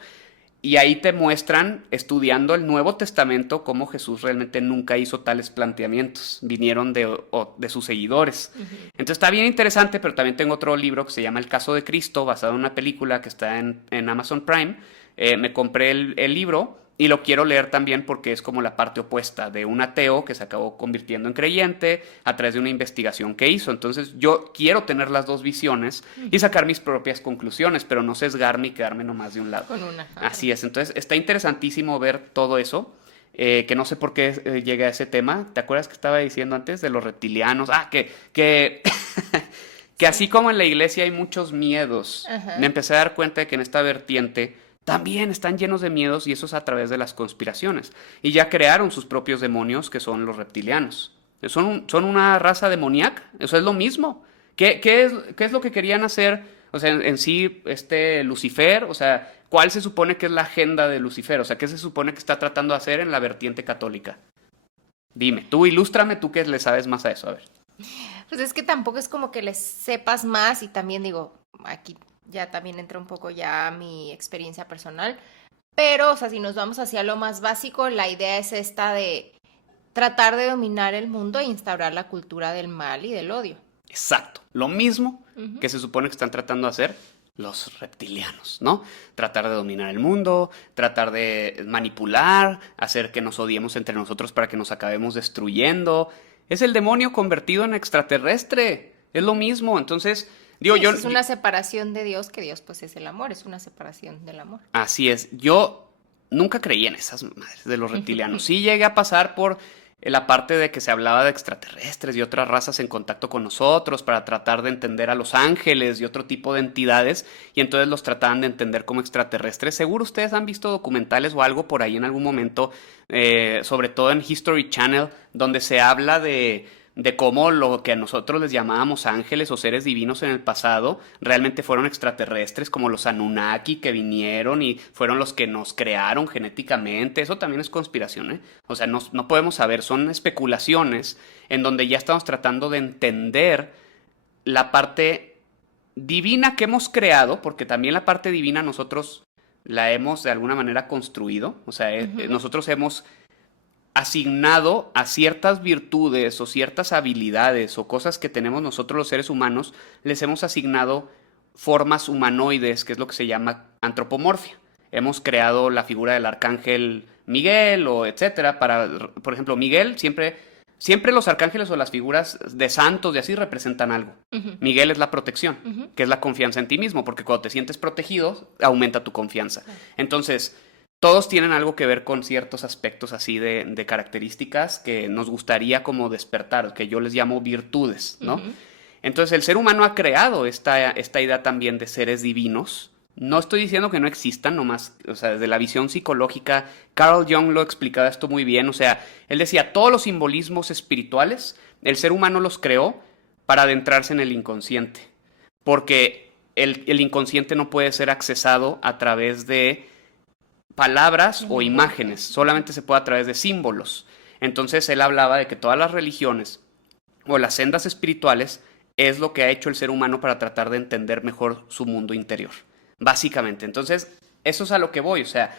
Y ahí te muestran, estudiando el Nuevo Testamento, cómo Jesús realmente nunca hizo tales planteamientos. Vinieron de sus seguidores. Entonces está bien interesante, pero también tengo otro libro que se llama El caso de Cristo, basado en una película que está en Amazon Prime. Me compré el libro y lo quiero leer también porque es como la parte opuesta de un ateo que se acabó convirtiendo en creyente a través de una investigación que hizo. Entonces yo quiero tener las dos visiones y sacar mis propias conclusiones, pero no sesgarme y quedarme nomás de un lado. Con una. Así es, entonces está interesantísimo ver todo eso, que no sé por qué llegué a ese tema. ¿Te acuerdas que estaba diciendo antes de los reptilianos? Que así como en la iglesia hay muchos miedos, me empecé a dar cuenta de que en esta vertiente también están llenos de miedos, y eso es a través de las conspiraciones. Y ya crearon sus propios demonios, que son los reptilianos. Son una raza demoníaca, eso es lo mismo. ¿Qué es lo que querían hacer? O sea, en sí, Lucifer, o sea, ¿cuál se supone que es la agenda de Lucifer? O sea, ¿qué se supone que está tratando de hacer en la vertiente católica? Dime, tú ilústrame, tú que le sabes más a eso, a ver. Pues es que tampoco es como que les sepas más, y también digo, aquí ya también entra un poco ya mi experiencia personal, pero, o sea, si nos vamos hacia lo más básico, la idea es esta de tratar de dominar el mundo e instaurar la cultura del mal y del odio. Exacto, lo mismo que se supone que están tratando de hacer los reptilianos, ¿no? Tratar de dominar el mundo, tratar de manipular, hacer que nos odiemos entre nosotros para que nos acabemos destruyendo. Es el demonio convertido en extraterrestre, es lo mismo. Entonces, digo, Sí, es una separación de Dios, que Dios pues es el amor, es una separación del amor. Así es, yo nunca creí en esas madres de los reptilianos. Sí llegué a pasar por la parte de que se hablaba de extraterrestres y otras razas en contacto con nosotros para tratar de entender a los ángeles y otro tipo de entidades, y entonces los trataban de entender como extraterrestres. Seguro ustedes han visto documentales o algo por ahí en algún momento, sobre todo en History Channel, donde se habla de cómo lo que a nosotros les llamábamos ángeles o seres divinos en el pasado realmente fueron extraterrestres, como los Anunnaki que vinieron y fueron los que nos crearon genéticamente. Eso también es conspiración, ¿eh? O sea, no podemos saber, son especulaciones en donde ya estamos tratando de entender la parte divina que hemos creado, porque también la parte divina nosotros la hemos de alguna manera construido. O sea, nosotros hemos asignado a ciertas virtudes o ciertas habilidades o cosas que tenemos nosotros los seres humanos, les hemos asignado formas humanoides, que es lo que se llama antropomorfia. Hemos creado la figura del arcángel Miguel o etcétera. Por ejemplo, Miguel siempre los arcángeles o las figuras de santos y así representan algo. Miguel es la protección, que es la confianza en ti mismo, porque cuando te sientes protegido, aumenta tu confianza. Entonces, todos tienen algo que ver con ciertos aspectos así de características que nos gustaría como despertar, que yo les llamo virtudes, ¿no? Entonces el ser humano ha creado esta idea también de seres divinos. No estoy diciendo que no existan, nomás, o sea, desde la visión psicológica, Carl Jung lo explicaba esto muy bien. O sea, él decía, todos los simbolismos espirituales, el ser humano los creó para adentrarse en el inconsciente, porque el inconsciente no puede ser accesado a través de palabras o imágenes, solamente se puede a través de símbolos. Entonces él hablaba de que todas las religiones o las sendas espirituales es lo que ha hecho el ser humano para tratar de entender mejor su mundo interior, básicamente. Entonces eso es a lo que voy. O sea,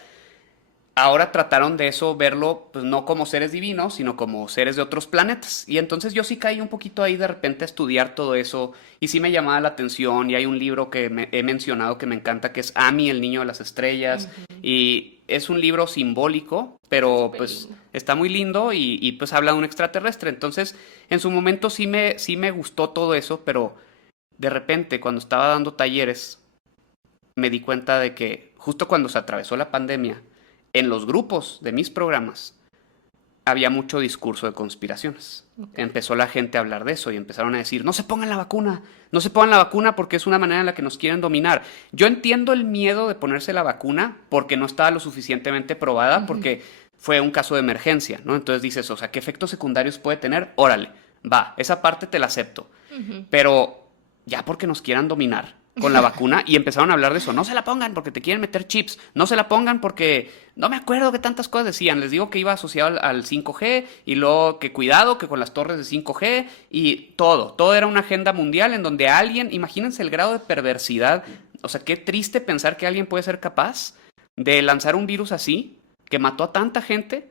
ahora trataron de eso, verlo pues no como seres divinos, sino como seres de otros planetas. Y entonces yo sí caí un poquito ahí de repente a estudiar todo eso, y sí me llamaba la atención. Y hay un libro que he mencionado que me encanta, que es Ami, el niño de las estrellas. Y es un libro simbólico, pero pues está muy lindo, y pues habla de un extraterrestre. Entonces en su momento sí me gustó todo eso, pero de repente cuando estaba dando talleres me di cuenta de que justo cuando se atravesó la pandemia, en los grupos de mis programas había mucho discurso de conspiraciones. Empezó la gente a hablar de eso y empezaron a decir, no se pongan la vacuna, no se pongan la vacuna porque es una manera en la que nos quieren dominar. Yo entiendo el miedo de ponerse la vacuna porque no estaba lo suficientemente probada, porque fue un caso de emergencia, ¿no? Entonces dices, o sea, ¿qué efectos secundarios puede tener? Órale, va, esa parte te la acepto. Pero ya porque nos quieran dominar con la vacuna, y empezaron a hablar de eso. No se la pongan porque te quieren meter chips. No se la pongan porque no me acuerdo qué tantas cosas decían. Les digo que iba asociado al 5G, y luego que cuidado, que con las torres de 5G, y todo era una agenda mundial en donde alguien, imagínense el grado de perversidad. O sea, qué triste pensar que alguien puede ser capaz de lanzar un virus así, que mató a tanta gente,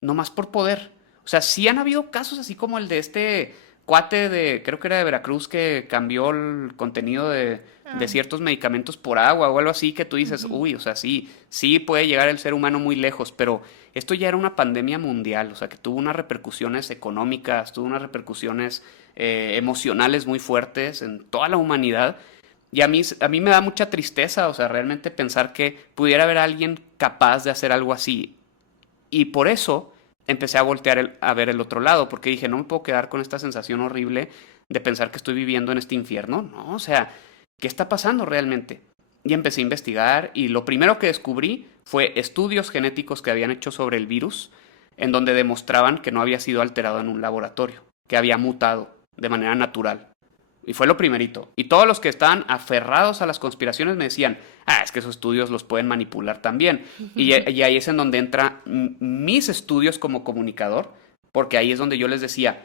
nomás por poder. O sea, sí han habido casos así como el de este cuate de, creo que era de Veracruz, que cambió el contenido de Ah, ciertos medicamentos por agua o algo así, que tú dices, ujú. uy, o sea, sí, sí puede llegar el ser humano muy lejos, pero esto ya era una pandemia mundial, o sea, que tuvo unas repercusiones económicas, tuvo unas repercusiones emocionales muy fuertes en toda la humanidad. Y a mí me da mucha tristeza, o sea, realmente pensar que pudiera haber alguien capaz de hacer algo así. Y por eso empecé a voltear a ver el otro lado, porque dije, no me puedo quedar con esta sensación horrible de pensar que estoy viviendo en este infierno, ¿no? O sea, ¿qué está pasando realmente? Y empecé a investigar y lo primero que descubrí fue estudios genéticos que habían hecho sobre el virus, en donde demostraban que no había sido alterado en un laboratorio, que había mutado de manera natural. Y fue lo primerito. Y todos los que estaban aferrados a las conspiraciones me decían, es que esos estudios los pueden manipular también. Y ahí es en donde entran mis estudios como comunicador, porque ahí es donde yo les decía,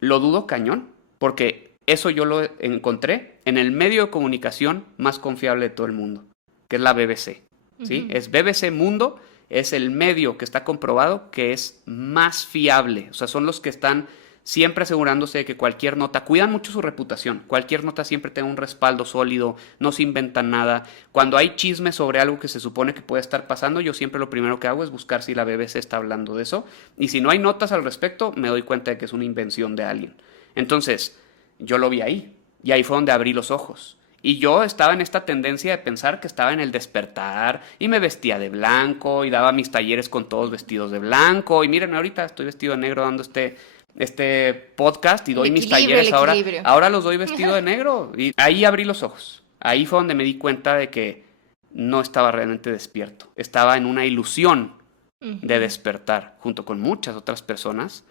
lo dudo cañón, porque eso yo lo encontré en el medio de comunicación más confiable de todo el mundo, que es la BBC. ¿Sí? Ujú. Es BBC Mundo, es el medio que está comprobado que es más fiable. O sea, son los que están siempre asegurándose de que cualquier nota, cuidan mucho su reputación, cualquier nota siempre tenga un respaldo sólido, no se inventan nada. Cuando hay chismes sobre algo que se supone que puede estar pasando, yo siempre lo primero que hago es buscar si la BBC está hablando de eso. Y si no hay notas al respecto, me doy cuenta de que es una invención de alguien. Entonces, yo lo vi ahí. Y ahí fue donde abrí los ojos. Y yo estaba en esta tendencia de pensar que estaba en el despertar y me vestía de blanco y daba mis talleres con todos vestidos de blanco. Y miren, ahorita estoy vestido de negro dando este podcast y El doy mis equilibrio, el talleres ahora. equilibrio. Ahora los doy vestido de negro. Y ahí abrí los ojos. Ahí fue donde me di cuenta de que no estaba realmente despierto. Estaba en una ilusión de Ujú. despertar junto con muchas otras personas.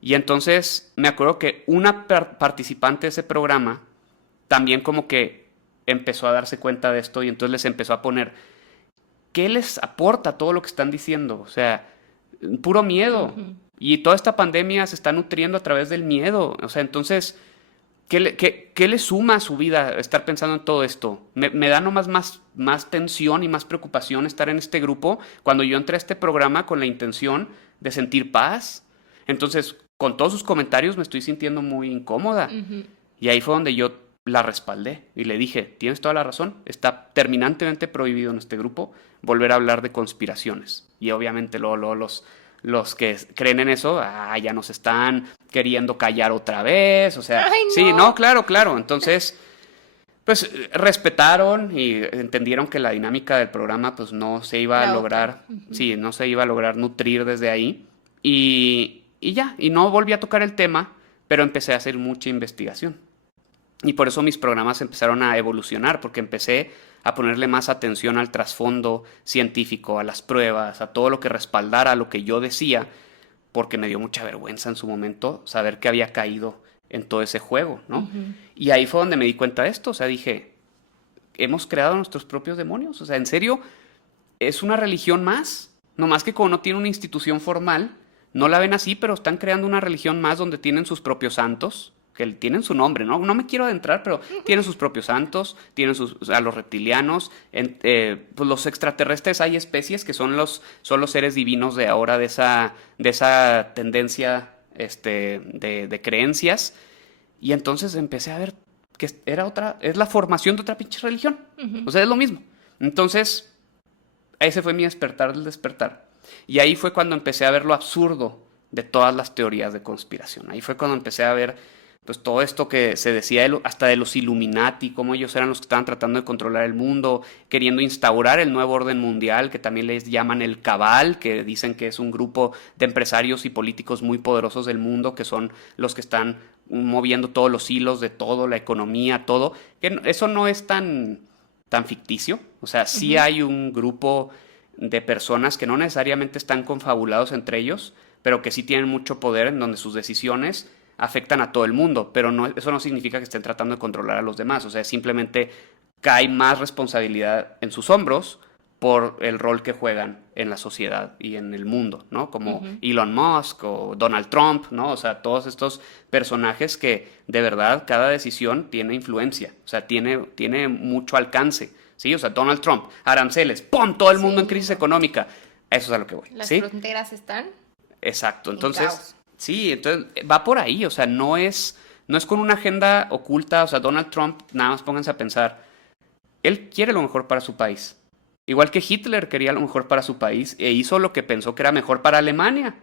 Y entonces me acuerdo que una participante de ese programa también como que empezó a darse cuenta de esto y entonces les empezó a poner, ¿qué les aporta todo lo que están diciendo? O sea, puro miedo. Ujú. Y toda esta pandemia se está nutriendo a través del miedo. O sea, entonces, ¿qué le suma a su vida estar pensando en todo esto? Me da nomás más tensión y más preocupación estar en este grupo cuando yo entré a este programa con la intención de sentir paz. Entonces, con todos sus comentarios me estoy sintiendo muy incómoda. Ujú. Y ahí fue donde yo la respaldé y le dije, tienes toda la razón, está terminantemente prohibido en este grupo volver a hablar de conspiraciones. Y obviamente luego los que creen en eso, ya nos están queriendo callar otra vez, o sea, Ay, sí, no, no. claro, claro. Entonces, pues respetaron y entendieron que la dinámica del programa pues no se iba a La otra. lograr, Ujú. sí, no se iba a lograr nutrir desde ahí. Y ya, y no volví a tocar el tema, pero empecé a hacer mucha investigación. Y por eso mis programas empezaron a evolucionar, porque empecé a ponerle más atención al trasfondo científico, a las pruebas, a todo lo que respaldara lo que yo decía, porque me dio mucha vergüenza en su momento saber que había caído en todo ese juego, ¿no? Ujú. Y ahí fue donde me di cuenta de esto, o sea, dije, hemos creado nuestros propios demonios, o sea, en serio, es una religión más, no más que como no tiene una institución formal, no la ven así, pero están creando una religión más donde tienen sus propios santos, que tienen su nombre, ¿no? No me quiero adentrar, pero tienen sus propios santos, tienen a los reptilianos, pues los extraterrestres hay especies que son los seres divinos de ahora, de esa tendencia de creencias, y entonces empecé a ver que es la formación de otra pinche religión, Ujú. o sea, es lo mismo. Entonces, ese fue mi despertar del despertar. Y ahí fue cuando empecé a ver lo absurdo de todas las teorías de conspiración. Ahí fue cuando empecé a ver pues todo esto que se decía hasta de los Illuminati, cómo ellos eran los que estaban tratando de controlar el mundo, queriendo instaurar el nuevo orden mundial, que también les llaman el Cabal, que dicen que es un grupo de empresarios y políticos muy poderosos del mundo, que son los que están moviendo todos los hilos de todo, la economía, todo. Que eso no es tan ficticio. O sea, sí Ujú. hay un grupo de personas que no necesariamente están confabulados entre ellos, pero que sí tienen mucho poder en donde sus decisiones afectan a todo el mundo, pero eso no significa que estén tratando de controlar a los demás, o sea, simplemente cae más responsabilidad en sus hombros por el rol que juegan en la sociedad y en el mundo, ¿no? Como Ujú. Elon Musk o Donald Trump, ¿no? O sea, todos estos personajes que de verdad cada decisión tiene influencia, o sea, tiene mucho alcance ¿sí? O sea, Donald Trump, aranceles, ¡pum! Todo el mundo Sí. en crisis económica. Eso es a lo que voy, Las ¿sí? fronteras están Exacto, en caos. entonces, sí, entonces va por ahí, o sea, no es con una agenda oculta, o sea, Donald Trump, nada más pónganse a pensar, él quiere lo mejor para su país. Igual que Hitler quería lo mejor para su país e hizo lo que pensó que era mejor para Alemania.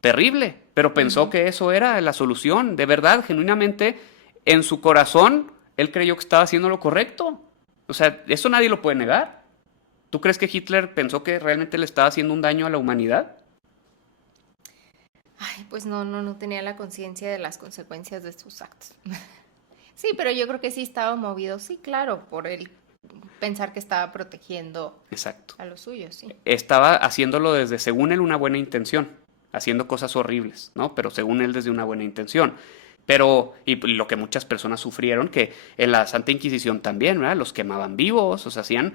Terrible, pero pensó que eso era la solución. De verdad, genuinamente, en su corazón, él creyó que estaba haciendo lo correcto. O sea, eso nadie lo puede negar. ¿Tú crees que Hitler pensó que realmente le estaba haciendo un daño a la humanidad? Ay, pues no tenía la conciencia de las consecuencias de sus actos. Sí, pero yo creo que sí estaba movido, sí, claro, por el pensar que estaba protegiendo Exacto. a los suyos, sí. Estaba haciéndolo desde, según él, una buena intención, haciendo cosas horribles, ¿no? Pero según él, desde una buena intención. Pero, y lo que muchas personas sufrieron, que en la Santa Inquisición también, ¿verdad? Los quemaban vivos, o sea, hacían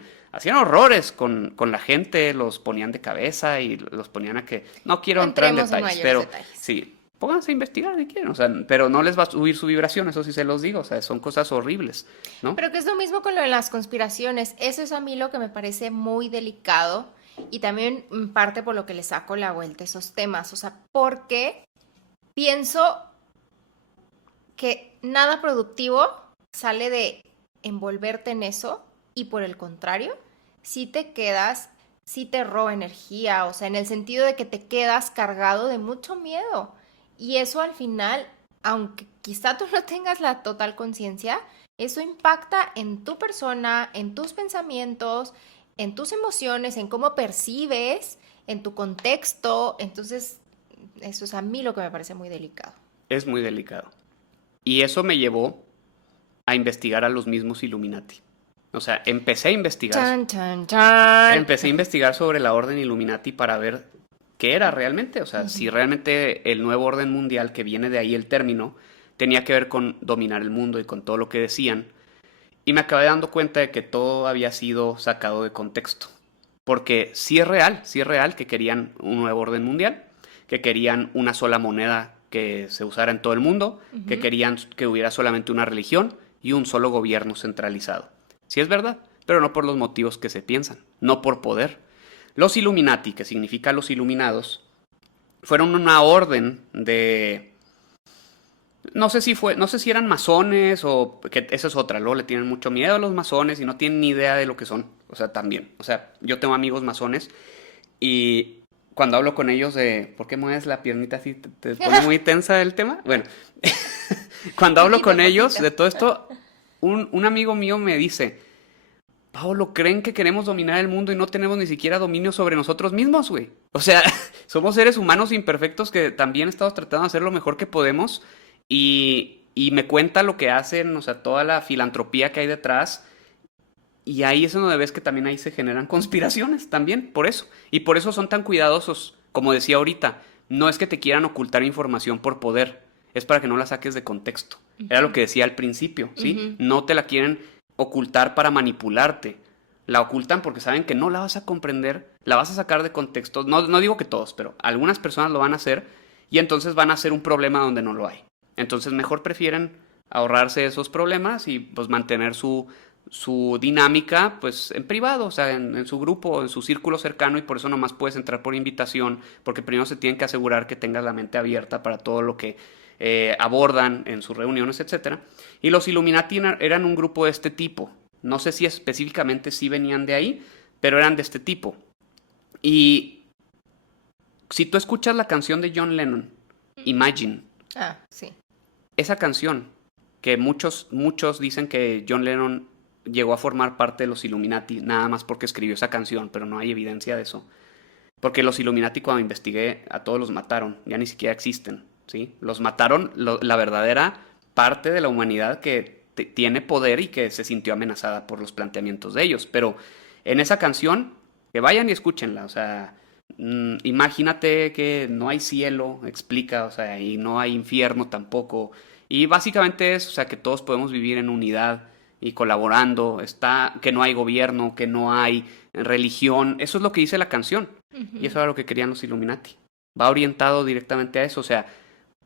horrores con la gente, los ponían de cabeza y los ponían a que... No quiero No entrar en entremos en detalles, mayores pero detalles. sí, pónganse a investigar si quieren, o sea, pero no les va a subir su vibración, eso sí se los digo, o sea, son cosas horribles, ¿no? Pero que es lo mismo con lo de las conspiraciones. Eso es a mí lo que me parece muy delicado y también en parte por lo que le saco la vuelta a esos temas. O sea, porque pienso que nada productivo sale de envolverte en eso y por el contrario, si te quedas, si te roba energía, o sea, en el sentido de que te quedas cargado de mucho miedo. Y eso al final, aunque quizá tú no tengas la total conciencia, eso impacta en tu persona, en tus pensamientos, en tus emociones, en cómo percibes, en tu contexto. Entonces, eso es a mí lo que me parece muy delicado. Es muy delicado. Y eso me llevó a investigar a los mismos Illuminati. O sea, Chan, chan, chan. empecé a investigar sobre la orden Illuminati para ver qué era realmente. O sea, si realmente el nuevo orden mundial, que viene de ahí el término, tenía que ver con dominar el mundo y con todo lo que decían. Y me acabé dando cuenta de que todo había sido sacado de contexto. Porque sí es real que querían un nuevo orden mundial, que querían una sola moneda que se usara en todo el mundo, que querían que hubiera solamente una religión y un solo gobierno centralizado. Sí es verdad, pero no por los motivos que se piensan, no por poder. Los Illuminati, que significa los iluminados, fueron una orden de... no sé si eran masones o que esa es otra, luego le tienen mucho miedo a los masones y no tienen ni idea de lo que son. O sea, también. O sea, yo tengo amigos masones y cuando hablo con ellos de ¿por qué mueves la piernita así? ¿Te pone muy tensa el tema? Bueno, cuando hablo Poquito, con ellos poquito. de todo esto, un amigo mío me dice, Paolo, ¿creen que queremos dominar el mundo y no tenemos ni siquiera dominio sobre nosotros mismos, güey? O sea, somos seres humanos imperfectos que también estamos tratando de hacer lo mejor que podemos y me cuenta lo que hacen, o sea, toda la filantropía que hay detrás. Y ahí es donde ves que también ahí se generan conspiraciones también, por eso. Y por eso son tan cuidadosos, como decía ahorita. No es que te quieran ocultar información por poder, es para que no la saques de contexto. Era lo que decía al principio, ¿sí? No te la quieren ocultar para manipularte. La ocultan porque saben que no la vas a comprender, la vas a sacar de contexto. No digo que todos, pero algunas personas lo van a hacer y entonces van a hacer un problema donde no lo hay. Entonces mejor prefieren ahorrarse esos problemas y pues mantener su dinámica pues en privado, o sea, en su grupo, en su círculo cercano y por eso nomás puedes entrar por invitación, porque primero se tienen que asegurar que tengas la mente abierta para todo lo que abordan en sus reuniones, etcétera. Y los Illuminati eran un grupo de este tipo. No sé si específicamente sí venían de ahí, pero eran de este tipo. Y si tú escuchas la canción de John Lennon, Imagine, Ah, sí. esa canción que muchos dicen que John Lennon llegó a formar parte de los Illuminati nada más porque escribió esa canción, pero no hay evidencia de eso. Porque los Illuminati, cuando investigué, a todos los mataron, ya ni siquiera existen, ¿sí? Los mataron la verdadera parte de la humanidad que tiene poder y que se sintió amenazada por los planteamientos de ellos. Pero en esa canción, que vayan y escúchenla, o sea, imagínate que no hay cielo, explica, o sea, y no hay infierno tampoco. Y básicamente es, o sea, que todos podemos vivir en unidad y colaborando, que no hay gobierno, que no hay religión, eso es lo que dice la canción. Y eso era lo que querían los Illuminati. Va orientado directamente a eso, o sea,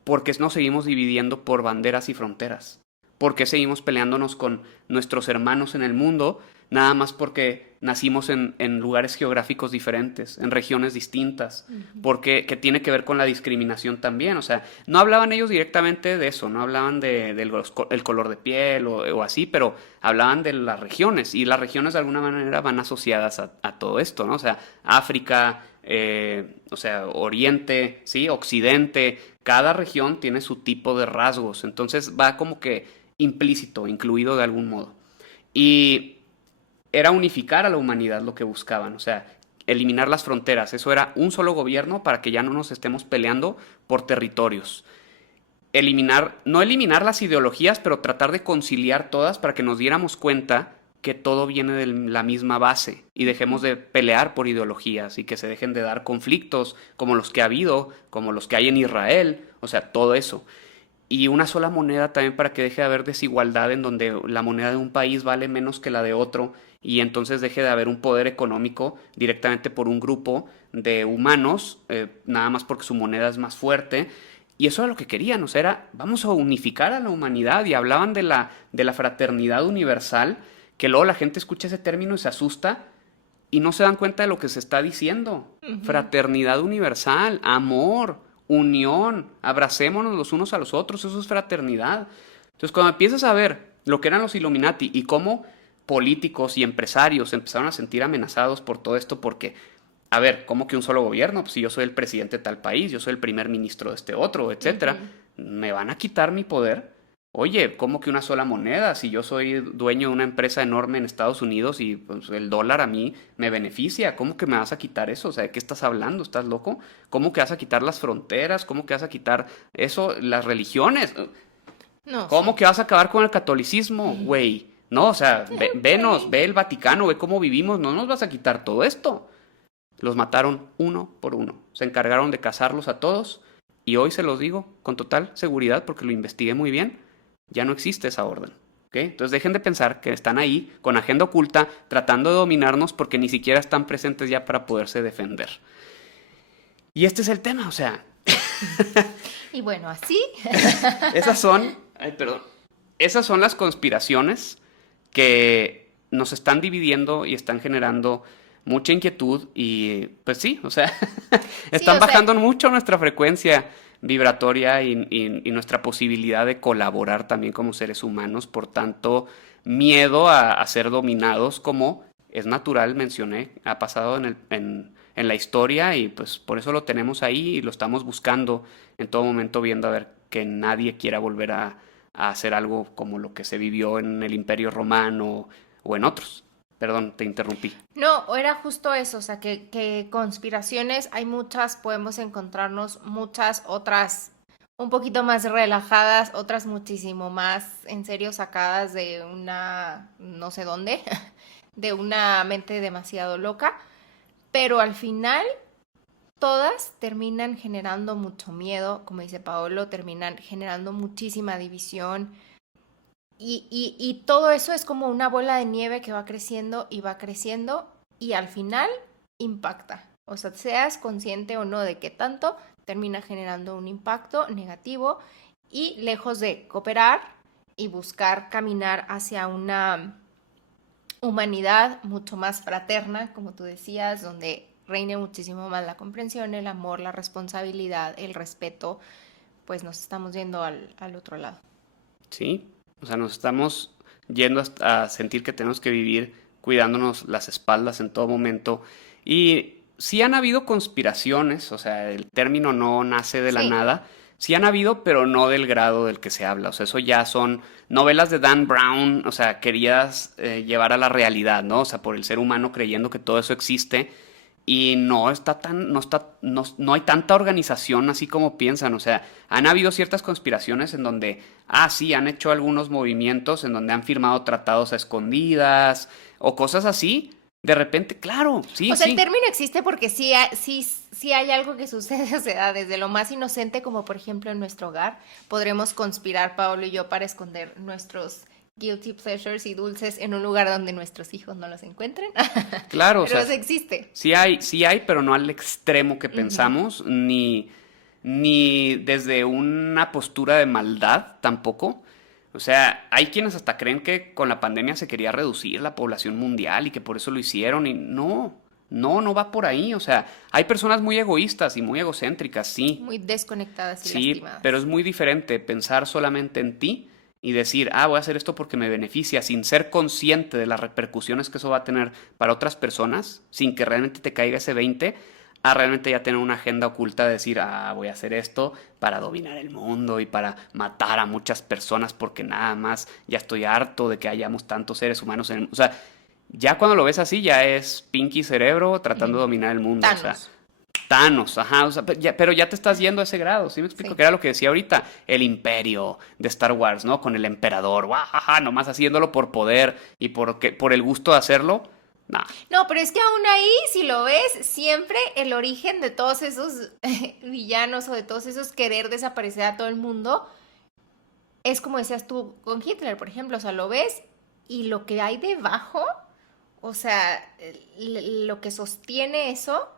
porque nos seguimos dividiendo por banderas y fronteras. ¿Por qué seguimos peleándonos con nuestros hermanos en el mundo? Nada más porque nacimos en lugares geográficos diferentes, en regiones distintas, porque que tiene que ver con la discriminación también. O sea, no hablaban ellos directamente de eso, no hablaban el color de piel o así, pero hablaban de las regiones, y las regiones de alguna manera van asociadas a todo esto, ¿no? O sea, África, o sea, Oriente, ¿sí? Occidente, cada región tiene su tipo de rasgos, entonces va como que implícito, incluido de algún modo. Y era unificar a la humanidad lo que buscaban, o sea, eliminar las fronteras. Eso era un solo gobierno para que ya no nos estemos peleando por territorios. No eliminar las ideologías, pero tratar de conciliar todas para que nos diéramos cuenta que todo viene de la misma base y dejemos de pelear por ideologías y que se dejen de dar conflictos como los que ha habido, como los que hay en Israel, o sea, todo eso. Y una sola moneda también para que deje de haber desigualdad en donde la moneda de un país vale menos que la de otro y entonces deje de haber un poder económico directamente por un grupo de humanos, nada más porque su moneda es más fuerte. Y eso era lo que querían, o sea, era vamos a unificar a la humanidad y hablaban de la fraternidad universal, que luego la gente escucha ese término y se asusta y no se dan cuenta de lo que se está diciendo. Fraternidad universal, amor, unión, abracémonos los unos a los otros, eso es fraternidad. Entonces, cuando empiezas a ver lo que eran los Illuminati y cómo políticos y empresarios se empezaron a sentir amenazados por todo esto, porque, a ver, ¿cómo que un solo gobierno? Pues si yo soy el presidente de tal país, yo soy el primer ministro de este otro, etcétera, ¿me van a quitar mi poder? Oye, ¿cómo que una sola moneda? Si yo soy dueño de una empresa enorme en Estados Unidos y pues, el dólar a mí me beneficia, ¿cómo que me vas a quitar eso? O sea, ¿de qué estás hablando? ¿Estás loco? ¿Cómo que vas a quitar las fronteras? ¿Cómo que vas a quitar eso? Las religiones. No, ¿Cómo sí. que vas a acabar con el catolicismo, güey? No, o sea, venos, ve el Vaticano, ve cómo vivimos, no nos vas a quitar todo esto. Los mataron uno por uno. Se encargaron de cazarlos a todos y hoy se los digo con total seguridad porque lo investigué muy bien. Ya no existe esa orden. ¿Okay? Entonces dejen de pensar que están ahí con agenda oculta tratando de dominarnos porque ni siquiera están presentes ya para poderse defender. Y este es el tema, o sea. Y bueno, así. Esas son, esas son las conspiraciones que nos están dividiendo y están generando mucha inquietud y pues sí, o sea, están bajando mucho nuestra frecuencia vibratoria y nuestra posibilidad de colaborar también como seres humanos, por tanto, miedo a ser dominados como es natural, mencioné, ha pasado en la historia y pues por eso lo tenemos ahí y lo estamos buscando en todo momento viendo a ver que nadie quiera volver a hacer algo como lo que se vivió en el Imperio Romano o en otros. Perdón, te interrumpí. No, era justo eso, o sea, que conspiraciones hay muchas, podemos encontrarnos muchas otras un poquito más relajadas, otras muchísimo más en serio sacadas de una, no sé dónde, de una mente demasiado loca, pero al final todas terminan generando mucho miedo, como dice Paolo, terminan generando muchísima división y todo eso es como una bola de nieve que va creciendo y va creciendo y al final impacta. O sea, seas consciente o no de qué tanto, termina generando un impacto negativo y lejos de cooperar y buscar caminar hacia una humanidad mucho más fraterna, como tú decías, donde reine muchísimo más la comprensión, el amor, la responsabilidad, el respeto, pues nos estamos yendo al otro lado. Sí, o sea, nos estamos yendo a sentir que tenemos que vivir cuidándonos las espaldas en todo momento. Y sí han habido conspiraciones, o sea, el término no nace de la Sí. nada. Sí han habido, pero no del grado del que se habla. O sea, eso ya son novelas de Dan Brown, o sea, querías llevar a la realidad, ¿no? O sea, por el ser humano creyendo que todo eso existe. Y no hay tanta organización así como piensan. O sea, han habido ciertas conspiraciones en donde, sí, han hecho algunos movimientos en donde han firmado tratados a escondidas o cosas así. De repente, claro, sí, O sea, el sí. término existe porque sí hay algo que sucede, o sea, desde lo más inocente, como por ejemplo en nuestro hogar, podremos conspirar, Paolo y yo, para esconder nuestros guilty pleasures y dulces en un lugar donde nuestros hijos no los encuentren. Claro, o Pero sea, eso existe. sí hay, pero no al extremo que pensamos, ni desde una postura de maldad tampoco. O sea, hay quienes hasta creen que con la pandemia se quería reducir la población mundial y que por eso lo hicieron y no va por ahí. O sea, hay personas muy egoístas y muy egocéntricas, sí, Muy desconectadas y sí, lastimadas. pero es muy diferente pensar solamente en ti y decir, voy a hacer esto porque me beneficia, sin ser consciente de las repercusiones que eso va a tener para otras personas, sin que realmente te caiga ese 20, a realmente ya tener una agenda oculta de decir, voy a hacer esto para dominar el mundo y para matar a muchas personas porque nada más ya estoy harto de que hayamos tantos seres humanos en el mundo. O sea, ya cuando lo ves así, ya es Pinky Cerebro tratando de dominar el mundo. Thanos. O sea, Thanos, ajá, o sea, pero ya te estás yendo a ese grado, ¿sí me explico? Sí. Que era lo que decía ahorita, el imperio de Star Wars, ¿no? Con el emperador, guajaja, nomás haciéndolo por poder y por el gusto de hacerlo, nah. No, pero es que aún ahí, si lo ves, siempre el origen de todos esos villanos o de todos esos querer desaparecer a todo el mundo es como decías tú con Hitler, por ejemplo. O sea, lo ves y lo que hay debajo, o sea, lo que sostiene eso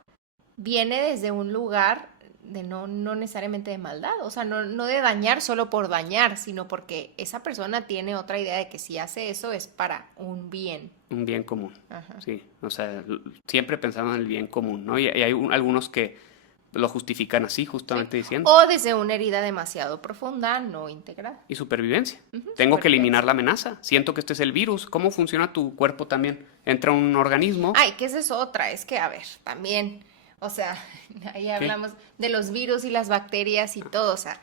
viene desde un lugar de no necesariamente de maldad, o sea, no de dañar solo por dañar, sino porque esa persona tiene otra idea de que si hace eso es para un bien. Un bien común, Ajá. sí, o sea, siempre pensando en el bien común, ¿no? Y hay algunos que lo justifican así, justamente diciendo, O desde una herida demasiado profunda, no integrada. y supervivencia. Ujú, Tengo que supervivencia. eliminar la amenaza, siento que este es el virus, ¿cómo funciona tu cuerpo también? Entra un organismo, Ay, que esa es otra, es que, a ver, también, o sea, ahí hablamos de los virus y las bacterias y todo, o sea,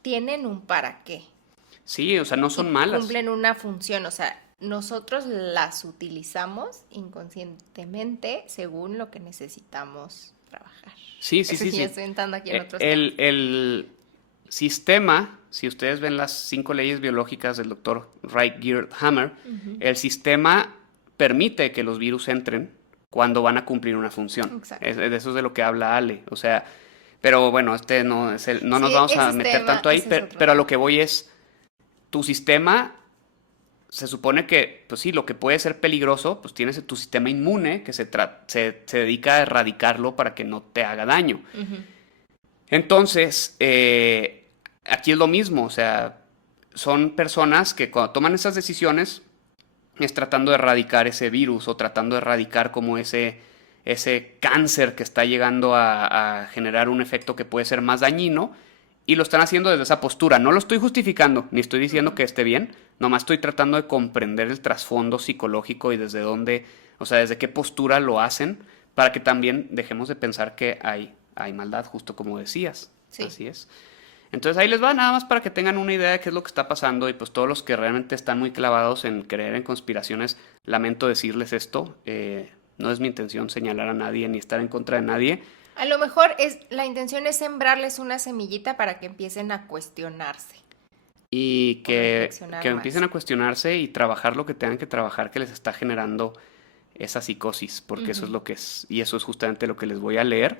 tienen un para qué. sí, o sea, no son Y malas. cumplen una función, o sea, nosotros las utilizamos inconscientemente según lo que necesitamos trabajar. Sí, sí, Eso sí, ya sí. estoy entrando aquí en otros El sistema, si ustedes ven las 5 leyes biológicas del doctor Wright Geert Hammer, el sistema permite que los virus entren cuando van a cumplir una función. Exacto. De eso es de lo que habla Ale. O sea, pero bueno, no nos Sí, vamos ese a meter tema, tanto ahí, ese es pero, otro pero a tema. lo que voy es, tu sistema se supone que, pues sí, lo que puede ser peligroso, pues tienes tu sistema inmune que se dedica a erradicarlo para que no te haga daño. Ujú. Entonces, aquí es lo mismo, o sea, son personas que cuando toman esas decisiones es tratando de erradicar ese virus o tratando de erradicar como ese cáncer que está llegando a generar un efecto que puede ser más dañino y lo están haciendo desde esa postura. No lo estoy justificando, ni estoy diciendo que esté bien, nomás estoy tratando de comprender el trasfondo psicológico y desde dónde, o sea, desde qué postura lo hacen para que también dejemos de pensar que hay maldad, justo como decías. Sí. Así es. Entonces ahí les va nada más para que tengan una idea de qué es lo que está pasando y pues todos los que realmente están muy clavados en creer en conspiraciones, lamento decirles esto, no es mi intención señalar a nadie ni estar en contra de nadie. A lo mejor la intención es sembrarles una semillita para que empiecen a cuestionarse. Y O que reflexionar empiecen más. a cuestionarse y trabajar lo que tengan que trabajar que les está generando esa psicosis, porque eso es lo que es, y eso es justamente lo que les voy a leer.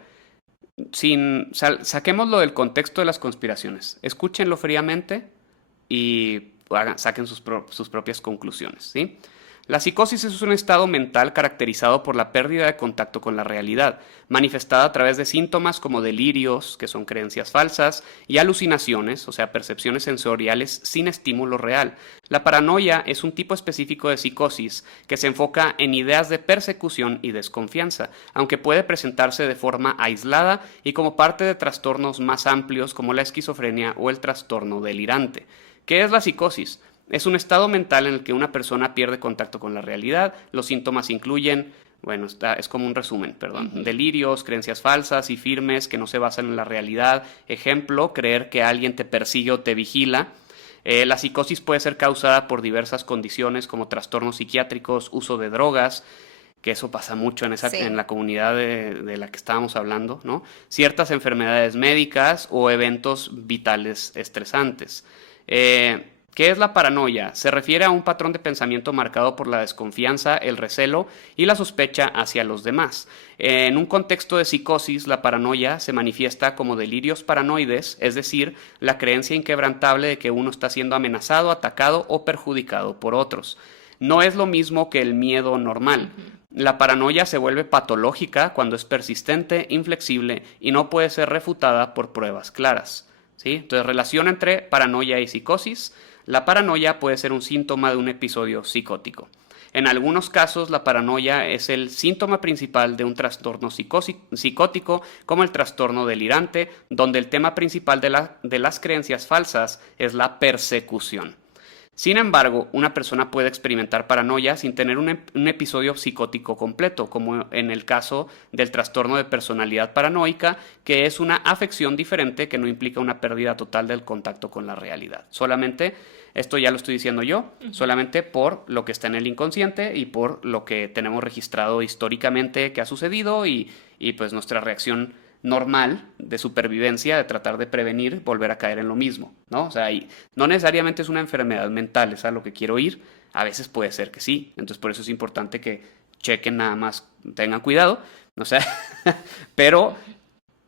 Saquémoslo del contexto de las conspiraciones, escúchenlo fríamente y saquen sus propias conclusiones, ¿sí? La psicosis es un estado mental caracterizado por la pérdida de contacto con la realidad, manifestada a través de síntomas como delirios, que son creencias falsas, y alucinaciones, o sea, percepciones sensoriales sin estímulo real. La paranoia es un tipo específico de psicosis que se enfoca en ideas de persecución y desconfianza, aunque puede presentarse de forma aislada y como parte de trastornos más amplios como la esquizofrenia o el trastorno delirante. ¿Qué es la psicosis? Es un estado mental en el que una persona pierde contacto con la realidad. Los síntomas incluyen, bueno, es como un resumen, perdón, delirios, creencias falsas y firmes que no se basan en la realidad. Ejemplo, creer que alguien te persigue o te vigila. La psicosis puede ser causada por diversas condiciones como trastornos psiquiátricos, uso de drogas, que eso pasa mucho en la comunidad de la que estábamos hablando, ¿no? Ciertas enfermedades médicas o eventos vitales estresantes. ¿Qué es la paranoia? Se refiere a un patrón de pensamiento marcado por la desconfianza, el recelo y la sospecha hacia los demás. En un contexto de psicosis, la paranoia se manifiesta como delirios paranoides, es decir, la creencia inquebrantable de que uno está siendo amenazado, atacado o perjudicado por otros. No es lo mismo que el miedo normal. La paranoia se vuelve patológica cuando es persistente, inflexible y no puede ser refutada por pruebas claras, ¿sí? Entonces, relación entre paranoia y psicosis. La paranoia puede ser un síntoma de un episodio psicótico. En algunos casos, la paranoia es el síntoma principal de un trastorno psicótico, como el trastorno delirante, donde el tema principal de las creencias falsas es la persecución. Sin embargo, una persona puede experimentar paranoia sin tener un episodio psicótico completo, como en el caso del trastorno de personalidad paranoica, que es una afección diferente que no implica una pérdida total del contacto con la realidad. Solamente, esto ya lo estoy diciendo yo, solamente por lo que está en el inconsciente y por lo que tenemos registrado históricamente que ha sucedido y pues nuestra reacción normal de supervivencia, de tratar de prevenir volver a caer en lo mismo, ¿no? O sea, y no necesariamente es una enfermedad mental, es a lo que quiero ir, a veces puede ser que sí, entonces por eso es importante que chequen nada más, tengan cuidado, o sea, pero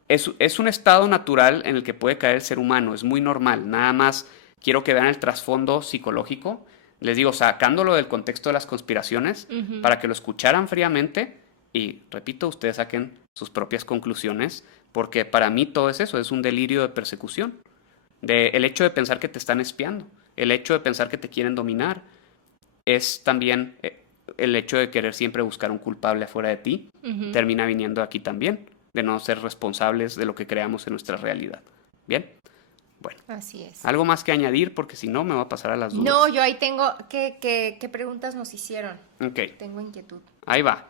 es un estado natural en el que puede caer el ser humano, es muy normal, nada más quiero que vean el trasfondo psicológico, les digo, sacándolo del contexto de las conspiraciones, para que lo escucharan fríamente y, repito, ustedes saquen sus propias conclusiones, porque para mí todo es eso, es un delirio de persecución, el hecho de pensar que te están espiando, el hecho de pensar que te quieren dominar, es también el hecho de querer siempre buscar un culpable afuera de ti, termina viniendo aquí también, de no ser responsables de lo que creamos en nuestra realidad. ¿Bien? Bueno, así es. ¿Algo más que añadir? Porque si no, me va a pasar a las dudas. No, yo ahí tengo... ¿Qué preguntas nos hicieron? Ok. Tengo inquietud. Ahí va.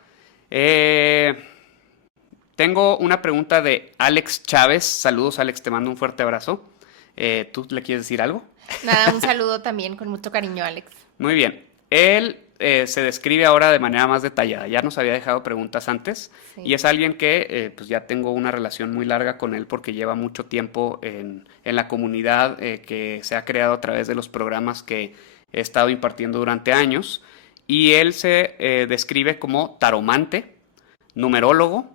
Tengo una pregunta de Alex Chávez. Saludos, Alex, te mando un fuerte abrazo. ¿Tú le quieres decir algo? Nada, un saludo también con mucho cariño, Alex. Muy bien. Él se describe ahora de manera más detallada. Ya nos había dejado preguntas antes. Sí. Y es alguien que pues ya tengo una relación muy larga con él porque lleva mucho tiempo en la comunidad que se ha creado a través de los programas que he estado impartiendo durante años. Y él se describe como taromante, numerólogo.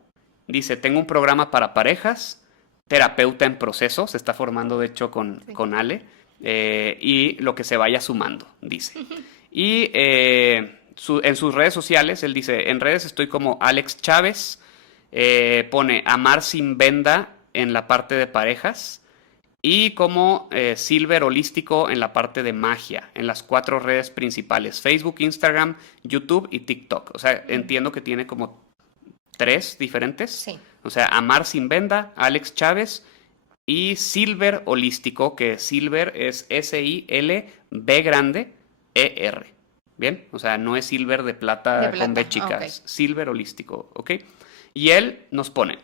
Dice, tengo un programa para parejas, terapeuta en proceso. Se está formando, de hecho, con Ale. Y lo que se vaya sumando, dice. Y en sus redes sociales, él dice, en redes estoy como Alex Chávez, pone Amar sin venda en la parte de parejas y como Silver Holístico en la parte de magia, en las 4 redes principales, Facebook, Instagram, YouTube y TikTok. O sea, entiendo que tiene como 3 diferentes. Sí. O sea, Amar sin venda, Alex Chávez y Silver Holístico, que Silver es S-I-L-B grande E-R. ¿Bien? O sea, no es silver de plata con B chica, okay. es Silver Holístico, ¿ok? Y él nos pone,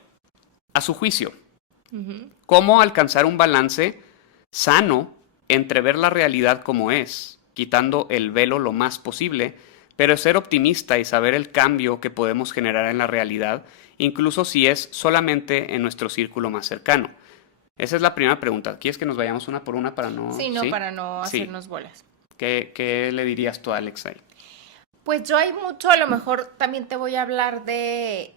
a su juicio, ¿cómo alcanzar un balance sano entre ver la realidad como es, quitando el velo lo más posible, pero ser optimista y saber el cambio que podemos generar en la realidad, incluso si es solamente en nuestro círculo más cercano? Esa es la primera pregunta. ¿Quieres que nos vayamos una por una para no...? Sí, no, para no hacernos bolas. ¿Qué le dirías tú a Alex ahí? Pues yo hay mucho, a lo mejor también te voy a hablar de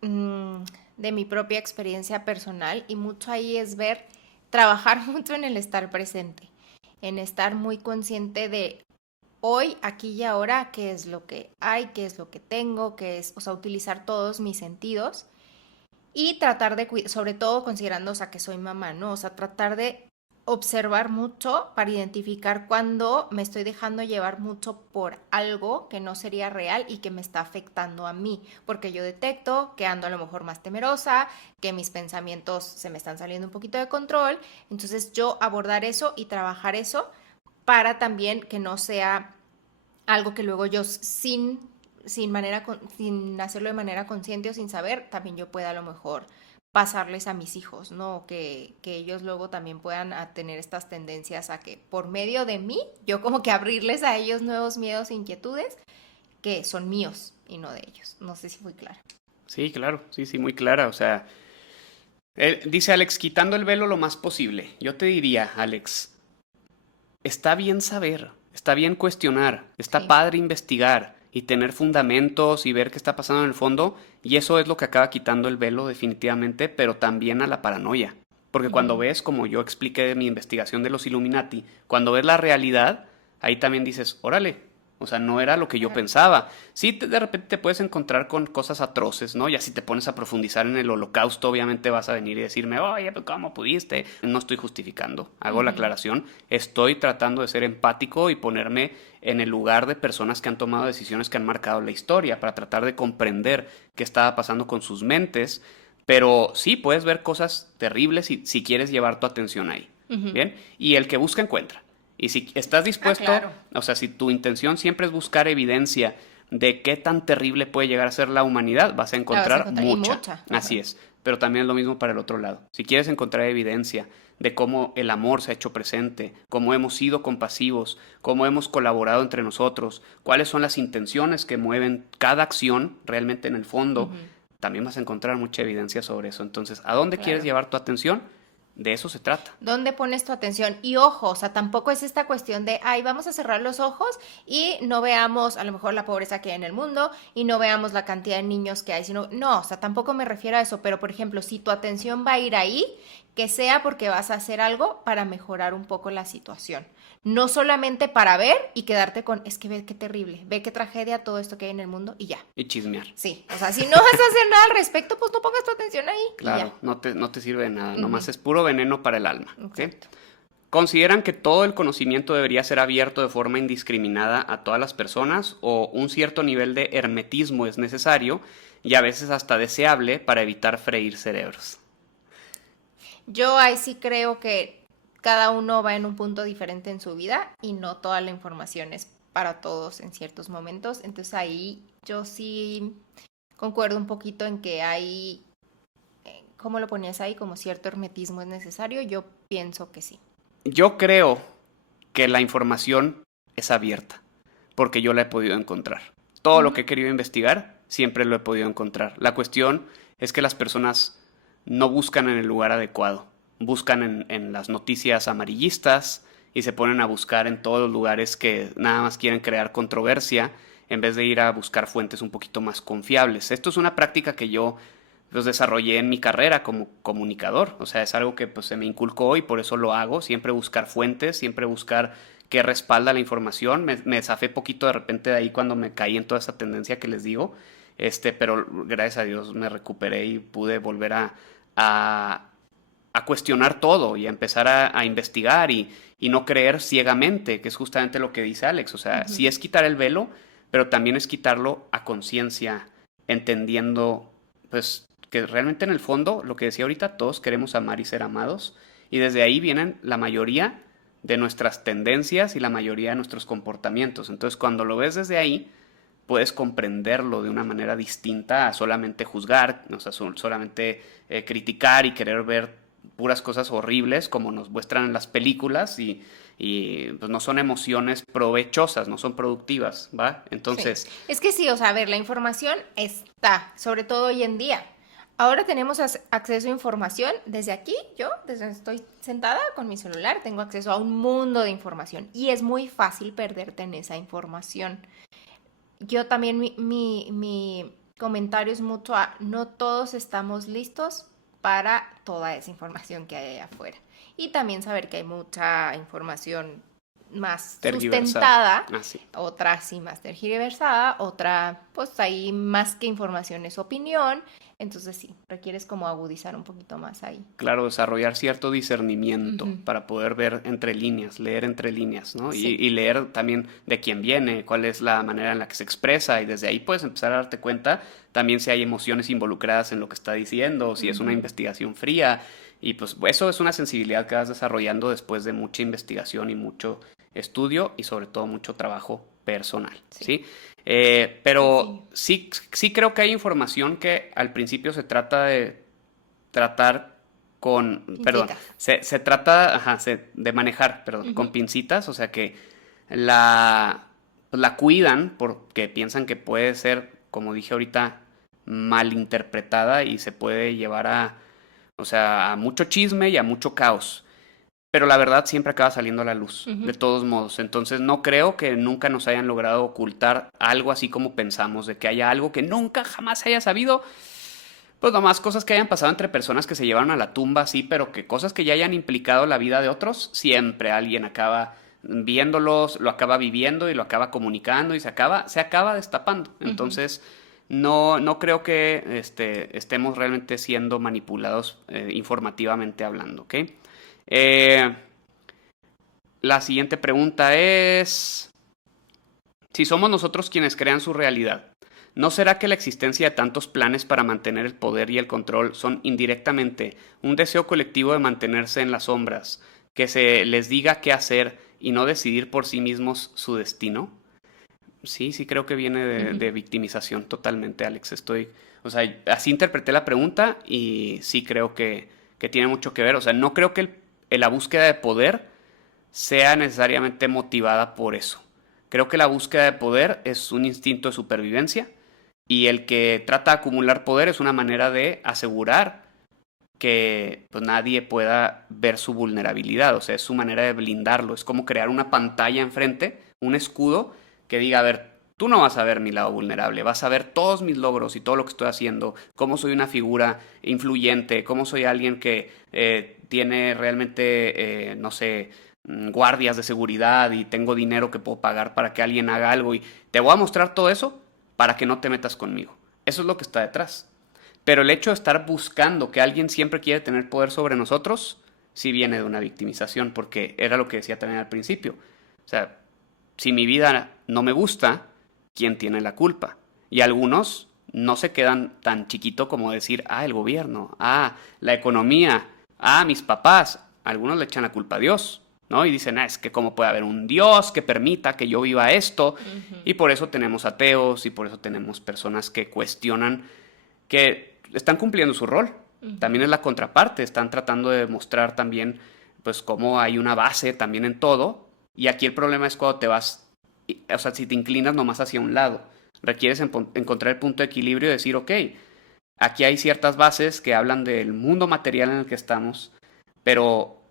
mi propia experiencia personal y mucho ahí es trabajar mucho en el estar presente, en estar muy consciente de hoy, aquí y ahora, qué es lo que hay, qué es lo que tengo, o sea, utilizar todos mis sentidos y tratar de, sobre todo considerando, o sea, que soy mamá, ¿no? O sea, tratar de observar mucho para identificar cuando me estoy dejando llevar mucho por algo que no sería real y que me está afectando a mí, porque yo detecto que ando a lo mejor más temerosa, que mis pensamientos se me están saliendo un poquito de control, entonces yo abordar eso y trabajar eso para también que no sea algo que luego yo sin hacerlo de manera consciente o sin saber, también yo pueda a lo mejor pasarles a mis hijos, ¿no? Que ellos luego también puedan tener estas tendencias a que por medio de mí, yo como que abrirles a ellos nuevos miedos e inquietudes que son míos y no de ellos. No sé si fui clara. Sí, claro, sí, muy clara. O sea, dice Alex, quitando el velo lo más posible. Yo te diría, Alex, está bien saber, está bien cuestionar, está padre investigar y tener fundamentos y ver qué está pasando en el fondo, y eso es lo que acaba quitando el velo definitivamente, pero también a la paranoia. Porque cuando ves, como yo expliqué en mi investigación de los Illuminati, cuando ves la realidad, ahí también dices, órale, O sea, no era lo que yo pensaba. Sí, de repente te puedes encontrar con cosas atroces, ¿no? Ya si te pones a profundizar en el holocausto, obviamente vas a venir y decirme, oye, pues ¿cómo pudiste? No estoy justificando, hago la aclaración. Estoy tratando de ser empático y ponerme en el lugar de personas que han tomado decisiones que han marcado la historia para tratar de comprender qué estaba pasando con sus mentes. Pero sí, puedes ver cosas terribles si quieres llevar tu atención ahí. ¿Bien? Y el que busca encuentra. Y si estás dispuesto, claro. o sea, si tu intención siempre es buscar evidencia de qué tan terrible puede llegar a ser la humanidad, vas a La encontrar, y mucha. mucha. Así es. Pero también es lo mismo para el otro lado. Si quieres encontrar evidencia de cómo el amor se ha hecho presente, cómo hemos sido compasivos, cómo hemos colaborado entre nosotros, cuáles son las intenciones que mueven cada acción realmente en el fondo, también vas a encontrar mucha evidencia sobre eso. Entonces, ¿a dónde quieres Claro. llevar tu atención? De eso se trata. ¿Dónde pones tu atención? Y ojo, o sea, tampoco es esta cuestión de, ay, vamos a cerrar los ojos y no veamos a lo mejor la pobreza que hay en el mundo y no veamos la cantidad de niños que hay, sino, no, o sea, tampoco me refiero a eso, pero por ejemplo, si tu atención va a ir ahí, que sea porque vas a hacer algo para mejorar un poco la situación. No solamente para ver y quedarte con, es que ve qué terrible, ve qué tragedia todo esto que hay en el mundo y ya. Y chismear. Sí, o sea, si no vas a hacer nada al respecto, pues no pongas tu atención ahí y Claro, ya. no te sirve de nada, nomás es puro veneno para el alma. ¿Sí? Exacto. ¿Consideran que todo el conocimiento debería ser abierto de forma indiscriminada a todas las personas o un cierto nivel de hermetismo es necesario y a veces hasta deseable para evitar freír cerebros? Yo ahí sí creo que cada uno va en un punto diferente en su vida y no toda la información es para todos en ciertos momentos. Entonces ahí yo sí concuerdo un poquito en que hay, ¿cómo lo ponías ahí? Como cierto hermetismo es necesario. Yo pienso que sí. Yo creo que la información es abierta porque yo la he podido encontrar. Todo lo que he querido investigar siempre lo he podido encontrar. La cuestión es que las personas no buscan en el lugar adecuado, buscan en las noticias amarillistas y se ponen a buscar en todos los lugares que nada más quieren crear controversia en vez de ir a buscar fuentes un poquito más confiables. Esto es una práctica que yo pues, desarrollé en mi carrera como comunicador, o sea, es algo que pues, se me inculcó y por eso lo hago, siempre buscar fuentes, siempre buscar qué respalda la información. Me zafé poquito de repente de ahí cuando me caí en toda esa tendencia que les digo, pero gracias a Dios me recuperé y pude volver a, a cuestionar todo y a empezar a investigar y no creer ciegamente, que es justamente lo que dice Alex. O sea, sí es quitar el velo, pero también es quitarlo a conciencia, entendiendo, pues, que realmente en el fondo, lo que decía ahorita, todos queremos amar y ser amados. Y desde ahí vienen la mayoría de nuestras tendencias y la mayoría de nuestros comportamientos. Entonces, cuando lo ves desde ahí, puedes comprenderlo de una manera distinta a solamente juzgar, o sea, solamente criticar y querer ver puras cosas horribles como nos muestran en las películas y pues no son emociones provechosas, no son productivas, ¿va? Entonces, Sí. Es que sí, o sea, a ver, la información está, sobre todo hoy en día. Ahora tenemos acceso a información desde aquí, yo, desde donde estoy sentada con mi celular, tengo acceso a un mundo de información y es muy fácil perderte en esa información. Yo también, mi comentario es mucho a, no todos estamos listos para toda esa información que hay allá afuera. Y también saber que hay mucha información más tergiversada. sustentada, Sí. otra sí más tergiversada, otra pues ahí más que información es opinión, entonces sí, requieres como agudizar un poquito más ahí. Claro, desarrollar cierto discernimiento para poder ver entre líneas, leer entre líneas, ¿no? Sí. Y leer también de quién viene, cuál es la manera en la que se expresa y desde ahí puedes empezar a darte cuenta también si hay emociones involucradas en lo que está diciendo, si es una investigación fría y pues eso es una sensibilidad que vas desarrollando después de mucha investigación y mucho estudio y sobre todo mucho trabajo personal, ¿sí? Pero sí creo que hay información que al principio se trata de tratar con, perdón, Pincitas. se trata de manejar, perdón, con pincitas, o sea que la cuidan porque piensan que puede ser, como dije ahorita, malinterpretada y se puede llevar o sea, a mucho chisme y a mucho caos. Pero la verdad siempre acaba saliendo a la luz, de todos modos. Entonces no creo que nunca nos hayan logrado ocultar algo así como pensamos, de que haya algo que nunca jamás se haya sabido. Pues nomás cosas que hayan pasado entre personas que se llevaron a la tumba, sí, pero que cosas que ya hayan implicado la vida de otros, siempre alguien acaba viéndolos, lo acaba viviendo y lo acaba comunicando y se acaba destapando. Entonces, no creo que estemos realmente siendo manipulados informativamente hablando, ¿ok? La siguiente pregunta es, si somos nosotros quienes crean su realidad, ¿no será que la existencia de tantos planes para mantener el poder y el control son indirectamente un deseo colectivo de mantenerse en las sombras, que se les diga qué hacer y no decidir por sí mismos su destino? Sí, creo que viene de victimización totalmente, Alex. O sea, así interpreté la pregunta y sí creo que tiene mucho que ver. O sea, no creo que la búsqueda de poder sea necesariamente motivada por eso. Creo que la búsqueda de poder es un instinto de supervivencia y el que trata de acumular poder es una manera de asegurar que pues, nadie pueda ver su vulnerabilidad. O sea, es su manera de blindarlo. Es como crear una pantalla enfrente, un escudo que diga, a ver, tú no vas a ver mi lado vulnerable, vas a ver todos mis logros y todo lo que estoy haciendo, cómo soy una figura influyente, cómo soy alguien que tiene realmente, no sé, guardias de seguridad y tengo dinero que puedo pagar para que alguien haga algo y te voy a mostrar todo eso para que no te metas conmigo. Eso es lo que está detrás. Pero el hecho de estar buscando que alguien siempre quiere tener poder sobre nosotros, sí viene de una victimización, porque era lo que decía también al principio. O sea, si mi vida no me gusta, ¿quién tiene la culpa? Y algunos no se quedan tan chiquito como decir, el gobierno, la economía, mis papás. Algunos le echan la culpa a Dios, ¿no? Y dicen, es que cómo puede haber un Dios que permita que yo viva esto. Y por eso tenemos ateos y por eso tenemos personas que cuestionan que están cumpliendo su rol. También es la contraparte, están tratando de demostrar también pues cómo hay una base también en todo, y aquí el problema es cuando te vas, o sea, si te inclinas nomás hacia un lado, requieres encontrar el punto de equilibrio y decir, ok, aquí hay ciertas bases que hablan del mundo material en el que estamos, pero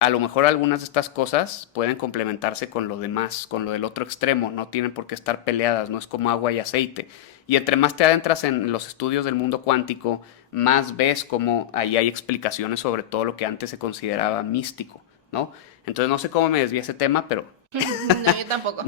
a lo mejor algunas de estas cosas pueden complementarse con lo demás, con lo del otro extremo, no tienen por qué estar peleadas, no es como agua y aceite. Y entre más te adentras en los estudios del mundo cuántico, más ves cómo ahí hay explicaciones sobre todo lo que antes se consideraba místico, ¿no? Entonces no sé cómo me desvié ese tema, pero... No, yo tampoco.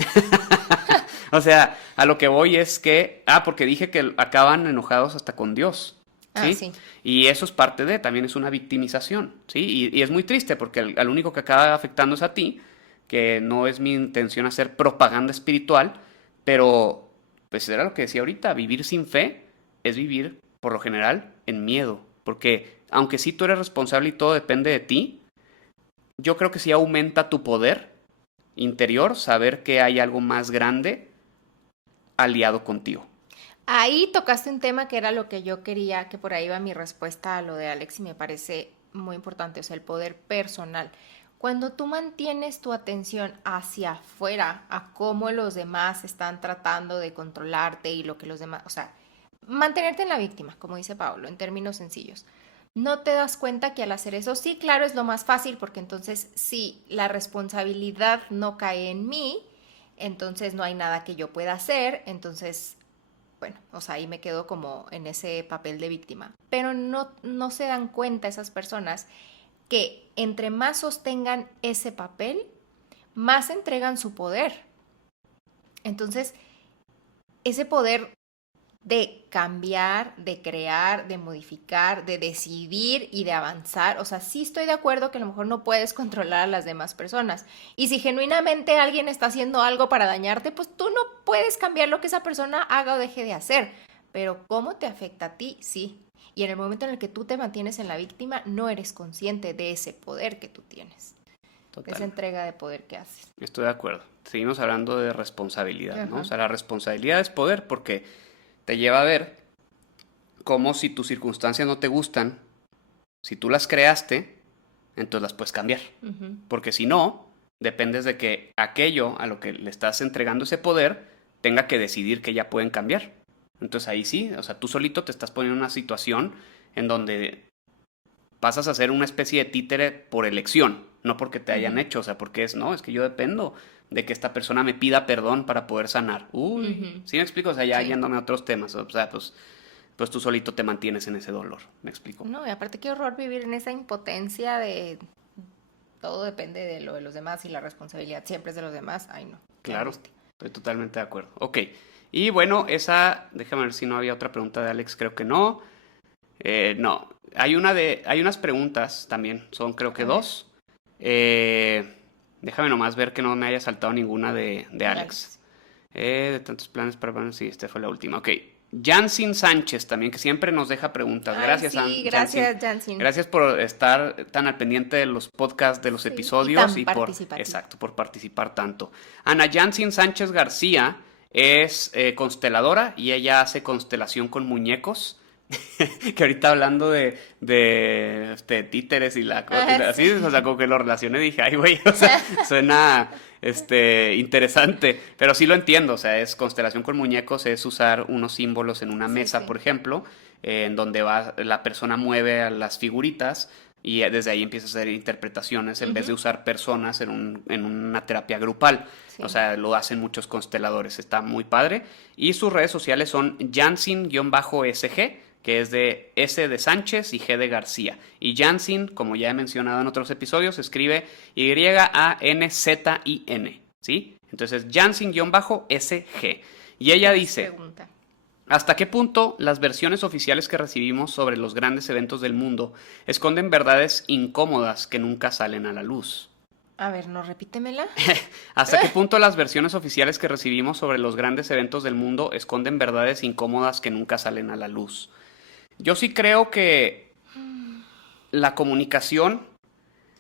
O sea, a lo que voy es que... porque dije que acaban enojados hasta con Dios. ¿Sí? Sí. Y eso es parte también es una victimización, ¿sí? Y es muy triste porque al único que acaba afectando es a ti, que no es mi intención hacer propaganda espiritual, pero pues era lo que decía ahorita, vivir sin fe es vivir, por lo general, en miedo, porque aunque sí tú eres responsable y todo depende de ti, yo creo que sí aumenta tu poder interior saber que hay algo más grande aliado contigo. Ahí tocaste un tema que era lo que yo quería, que por ahí va mi respuesta a lo de Alex y me parece muy importante, o sea, el poder personal. Cuando tú mantienes tu atención hacia afuera, a cómo los demás están tratando de controlarte y lo que los demás, o sea, mantenerte en la víctima, como dice Pablo, en términos sencillos. No te das cuenta que al hacer eso, sí, claro, es lo más fácil, porque entonces, si la responsabilidad no cae en mí, entonces no hay nada que yo pueda hacer, entonces bueno, o sea, ahí me quedo como en ese papel de víctima. Pero no se dan cuenta esas personas que entre más sostengan ese papel, más entregan su poder. Entonces, ese poder de cambiar, de crear, de modificar, de decidir y de avanzar. O sea, sí estoy de acuerdo que a lo mejor no puedes controlar a las demás personas. Y si genuinamente alguien está haciendo algo para dañarte, pues tú no puedes cambiar lo que esa persona haga o deje de hacer. Pero cómo te afecta a ti, sí. Y en el momento en el que tú te mantienes en la víctima, no eres consciente de ese poder que tú tienes. Total. Esa entrega de poder que haces. Estoy de acuerdo. Seguimos hablando de responsabilidad, ¿no? Ajá. O sea, la responsabilidad es poder porque te lleva a ver cómo si tus circunstancias no te gustan, si tú las creaste, entonces las puedes cambiar. Porque si no, dependes de que aquello a lo que le estás entregando ese poder tenga que decidir que ya pueden cambiar. Entonces ahí sí, o sea, tú solito te estás poniendo en una situación en donde pasas a ser una especie de títere por elección, no porque te hayan hecho, o sea, porque es que yo dependo de que esta persona me pida perdón para poder sanar. ¿Sí me explico? O sea, ya Sí. yéndome a otros temas, o sea, pues tú solito te mantienes en ese dolor, ¿me explico? No, y aparte qué horror vivir en esa impotencia de todo depende de lo de los demás y la responsabilidad siempre es de los demás. Ay, no. Claro, estoy totalmente de acuerdo. Ok, y bueno, déjame ver si no había otra pregunta de Alex, creo que no. No, hay unas preguntas también, son creo que dos. Déjame nomás ver que no me haya saltado ninguna de Alex. De tantos planes para... Sí, esta fue la última. Ok. Jansin Sánchez también, que siempre nos deja preguntas. Gracias, sí, gracias, Jansin. Gracias por estar tan al pendiente de los podcasts, de los episodios y por participar tanto. Ana Jansin Sánchez García es consteladora y ella hace constelación con muñecos. Que ahorita hablando de títeres y así, o sea, como que lo relacioné y dije, ay, güey, o sea, suena interesante, pero sí lo entiendo, o sea, es constelación con muñecos, es usar unos símbolos en una mesa, por ejemplo, en donde la persona mueve a las figuritas y desde ahí empieza a hacer interpretaciones en vez de usar personas en una terapia grupal. Sí. O sea, lo hacen muchos consteladores, está muy padre. Y sus redes sociales son Jansin-SG, que es de S de Sánchez y G de García. Y Jansin, como ya he mencionado en otros episodios, se escribe Y-A-N-Z-I-N, ¿sí? Entonces, Jansin-SG. Y ella dice... Pregunta. ¿Hasta qué punto las versiones oficiales que recibimos sobre los grandes eventos del mundo esconden verdades incómodas que nunca salen a la luz? A ver, no, repítemela. ¿Hasta qué punto las versiones oficiales que recibimos sobre los grandes eventos del mundo esconden verdades incómodas que nunca salen a la luz? Yo sí creo que la comunicación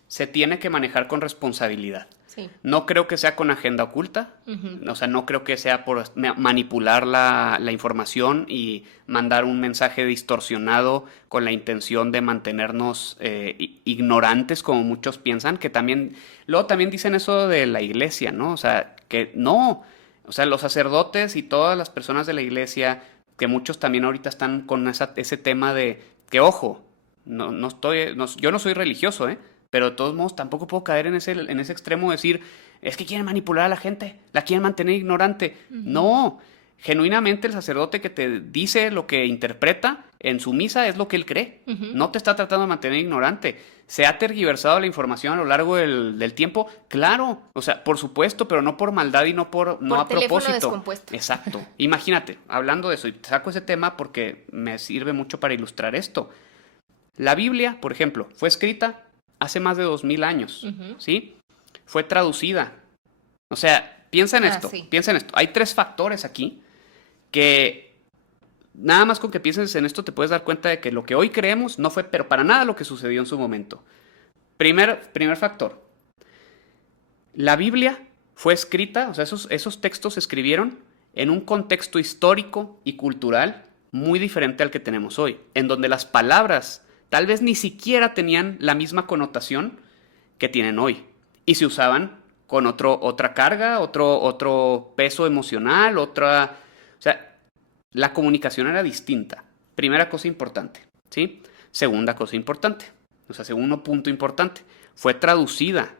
se tiene que manejar con responsabilidad. Sí. No creo que sea con agenda oculta, o sea, no creo que sea por manipular la información y mandar un mensaje distorsionado con la intención de mantenernos ignorantes, como muchos piensan, que también, luego también dicen eso de la iglesia, ¿no? O sea, que no, o sea, los sacerdotes y todas las personas de la iglesia, que muchos también ahorita están con ese tema de que, ojo, yo no soy religioso, pero de todos modos tampoco puedo caer en ese extremo de decir, es que quieren manipular a la gente, la quieren mantener ignorante. No, genuinamente el sacerdote que te dice lo que interpreta en su misa es lo que él cree. No te está tratando de mantener ignorante. ¿Se ha tergiversado la información a lo largo del tiempo? Claro, o sea, por supuesto, pero no por maldad y no a propósito. Descompuesto. Exacto. Imagínate, hablando de eso, y saco ese tema porque me sirve mucho para ilustrar esto. La Biblia, por ejemplo, fue escrita hace más de 2000 años, ¿sí? Fue traducida. O sea, piensa en esto. Hay 3 factores aquí que nada más con que pienses en esto te puedes dar cuenta de que lo que hoy creemos no fue pero para nada lo que sucedió en su momento. Primer factor. La Biblia fue escrita, o sea, esos textos se escribieron en un contexto histórico y cultural muy diferente al que tenemos hoy, en donde las palabras tal vez ni siquiera tenían la misma connotación que tienen hoy. Y se usaban con otra carga, otro peso emocional, O sea, la comunicación era distinta. Primera cosa importante, ¿sí? Segunda cosa importante, o sea, segundo punto importante, fue traducida,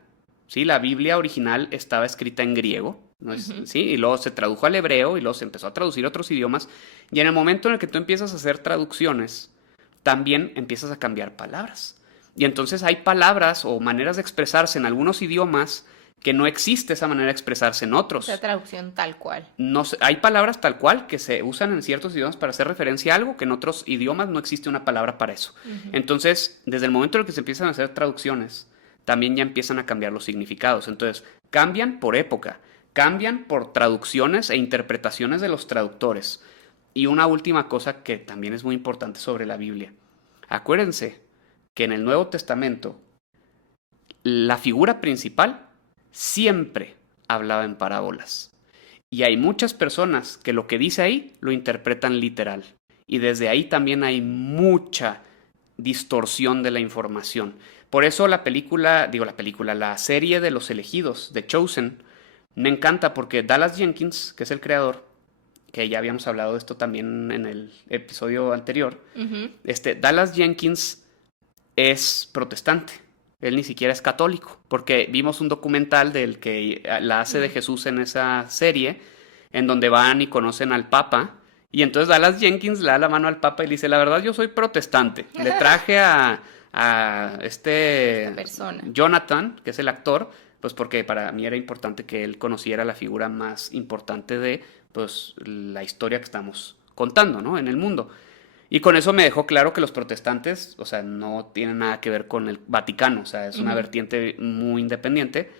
¿sí? La Biblia original estaba escrita en griego, ¿no es? ¿Sí? Y luego se tradujo al hebreo y luego se empezó a traducir a otros idiomas. Y en el momento en el que tú empiezas a hacer traducciones, también empiezas a cambiar palabras. Y entonces hay palabras o maneras de expresarse en algunos idiomas que no existe esa manera de expresarse en otros. Esa traducción tal cual. No, hay palabras tal cual que se usan en ciertos idiomas para hacer referencia a algo que en otros idiomas no existe una palabra para eso. Entonces, desde el momento en el que se empiezan a hacer traducciones, también ya empiezan a cambiar los significados. Entonces, cambian por época, cambian por traducciones e interpretaciones de los traductores. Y una última cosa que también es muy importante sobre la Biblia. Acuérdense que en el Nuevo Testamento la figura principal siempre hablaba en parábolas. Y hay muchas personas que lo que dice ahí lo interpretan literal. Y desde ahí también hay mucha distorsión de la información. Por eso la serie de Los Elegidos, The Chosen, me encanta porque Dallas Jenkins, que es el creador, que ya habíamos hablado de esto también en el episodio anterior, Dallas Jenkins es protestante. Él ni siquiera es católico, porque vimos un documental del que la hace de Jesús en esa serie, en donde van y conocen al Papa, y entonces Dallas Jenkins le da la mano al Papa y le dice, la verdad yo soy protestante, le traje a a Esta persona. Jonathan, que es el actor, pues porque para mí era importante que él conociera la figura más importante de pues la historia que estamos contando, ¿no? En el mundo. Y con eso me dejó claro que los protestantes, o sea, no tienen nada que ver con el Vaticano, o sea, es una vertiente muy independiente.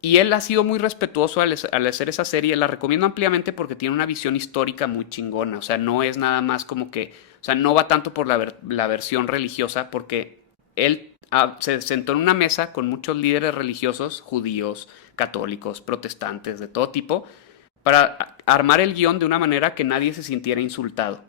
Y él ha sido muy respetuoso al hacer esa serie. La recomiendo ampliamente porque tiene una visión histórica muy chingona. O sea, no es nada más como que... O sea, no va tanto por la versión religiosa porque él se sentó en una mesa con muchos líderes religiosos, judíos, católicos, protestantes, de todo tipo, para armar el guión de una manera que nadie se sintiera insultado.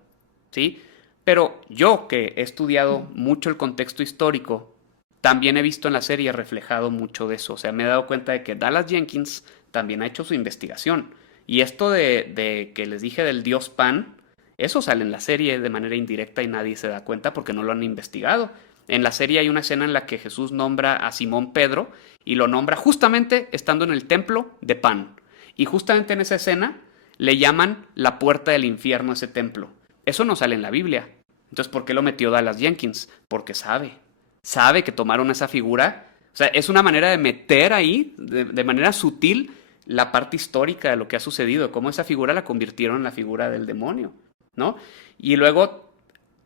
¿Sí? Pero yo, que he estudiado mucho el contexto histórico, también he visto en la serie reflejado mucho de eso. O sea, me he dado cuenta de que Dallas Jenkins también ha hecho su investigación. Y esto de que les dije del dios Pan, eso sale en la serie de manera indirecta y nadie se da cuenta porque no lo han investigado. En la serie hay una escena en la que Jesús nombra a Simón Pedro y lo nombra justamente estando en el templo de Pan. Y justamente en esa escena le llaman la puerta del infierno a ese templo. Eso no sale en la Biblia. Entonces, ¿por qué lo metió Dallas Jenkins? Porque sabe que tomaron esa figura. O sea, es una manera de meter ahí, de manera sutil, la parte histórica de lo que ha sucedido, cómo esa figura la convirtieron en la figura del demonio, ¿no? Y luego,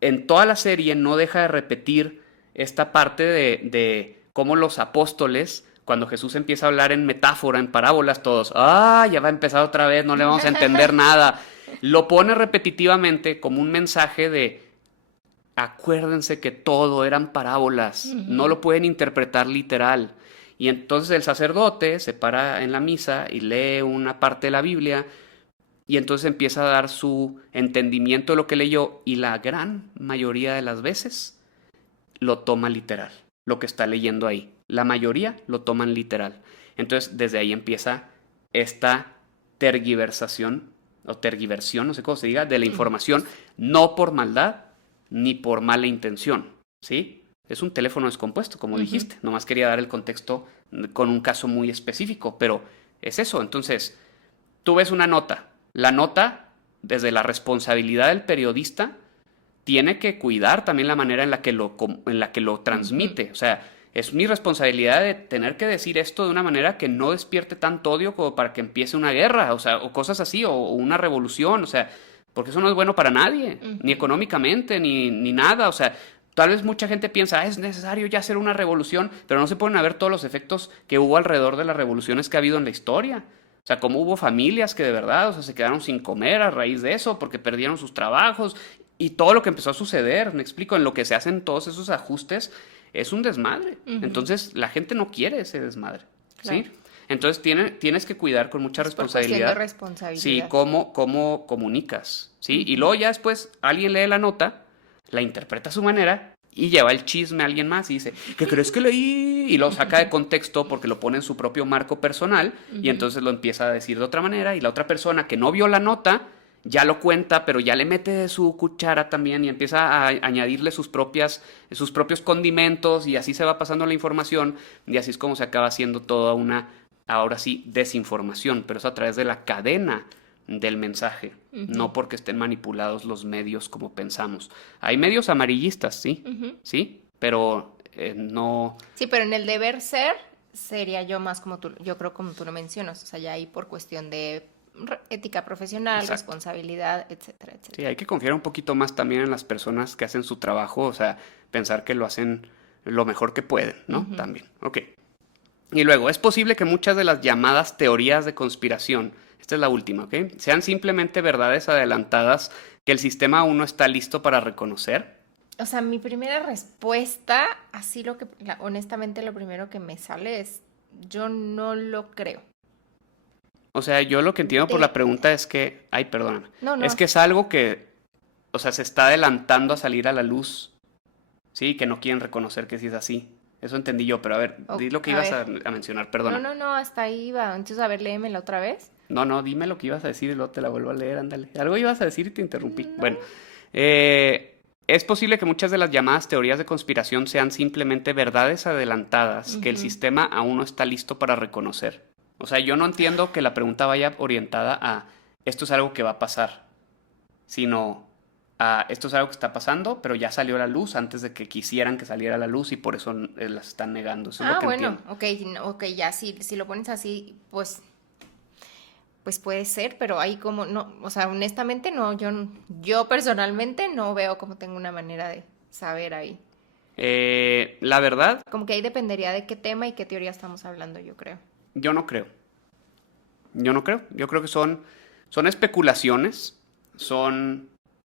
en toda la serie, no deja de repetir esta parte de cómo los apóstoles, cuando Jesús empieza a hablar en metáfora, en parábolas, todos, ya va a empezar otra vez, no le vamos a entender nada. Lo pone repetitivamente como un mensaje de acuérdense que todo eran parábolas, no lo pueden interpretar literal. Y entonces el sacerdote se para en la misa y lee una parte de la Biblia y entonces empieza a dar su entendimiento de lo que leyó y la gran mayoría de las veces lo toma literal, lo que está leyendo ahí. La mayoría lo toman literal. Entonces desde ahí empieza esta tergiversación o tergiversión, no sé cómo se diga, de la información, no por maldad ni por mala intención, ¿sí? Es un teléfono descompuesto, como dijiste. Nomás quería dar el contexto con un caso muy específico, pero es eso. Entonces, tú ves una nota. La nota, desde la responsabilidad del periodista, tiene que cuidar también la manera en la que lo transmite. O sea, es mi responsabilidad de tener que decir esto de una manera que no despierte tanto odio como para que empiece una guerra, o sea, o cosas así, o una revolución, o sea, porque eso no es bueno para nadie, ni económicamente, ni nada, o sea, tal vez mucha gente piensa, es necesario ya hacer una revolución, pero no se ponen a ver todos los efectos que hubo alrededor de las revoluciones que ha habido en la historia. O sea, cómo hubo familias que de verdad, o sea, se quedaron sin comer a raíz de eso, porque perdieron sus trabajos, y todo lo que empezó a suceder, me explico, en lo que se hacen todos esos ajustes, es un desmadre. Entonces, la gente no quiere ese desmadre, ¿sí? Claro. Entonces tienes que cuidar con mucha Es por cuestión responsabilidad. de responsabilidad. Sí, cómo comunicas, ¿sí? Y luego ya después alguien lee la nota, la interpreta a su manera y lleva el chisme a alguien más y dice, ¿qué crees que leí? Y lo saca de contexto porque lo pone en su propio marco personal y entonces lo empieza a decir de otra manera y la otra persona que no vio la nota ya lo cuenta, pero ya le mete su cuchara también y empieza a añadirle sus propios condimentos y así se va pasando la información y así es como se acaba haciendo toda una, ahora sí, desinformación, pero es a través de la cadena del mensaje, no porque estén manipulados los medios como pensamos. Hay medios amarillistas, sí, sí, pero no... Sí, pero en el deber ser sería yo más como tú, yo creo como tú lo mencionas, o sea, ya ahí por cuestión de ética profesional, Exacto. responsabilidad, etcétera, etcétera. Sí, hay que confiar un poquito más también en las personas que hacen su trabajo, o sea, pensar que lo hacen lo mejor que pueden, ¿no? También, ok. Y luego, es posible que muchas de las llamadas teorías de conspiración, esta es la última, ¿ok? Sean simplemente verdades adelantadas que el sistema aún no está listo para reconocer. O sea, mi primera respuesta, así honestamente lo primero que me sale es, yo no lo creo. O sea, yo lo que entiendo por la pregunta es que, ay, perdóname, No. es que es algo que, o sea, se está adelantando a salir a la luz, ¿sí? Que no quieren reconocer que sí es así. Eso entendí yo, pero a ver, di lo que ibas a mencionar, perdona. No, hasta ahí iba. Entonces, a ver, léemela otra vez. No, dime lo que ibas a decir y luego te la vuelvo a leer, ándale. Algo ibas a decir y te interrumpí. No. Bueno, es posible que muchas de las llamadas teorías de conspiración sean simplemente verdades adelantadas que el sistema aún no está listo para reconocer. O sea, yo no entiendo que la pregunta vaya orientada a esto es algo que va a pasar, sino esto es algo que está pasando, pero ya salió a la luz antes de que quisieran que saliera a la luz y por eso las están negando. Eso es lo que bueno, entiendo. ok, ya si lo pones así, pues puede ser, pero ahí como no, o sea, honestamente no, yo personalmente no veo cómo tengo una manera de saber ahí. La verdad, Como que ahí dependería de qué tema y qué teoría estamos hablando, yo creo. yo no creo. Yo no creo. Yo creo que son especulaciones, son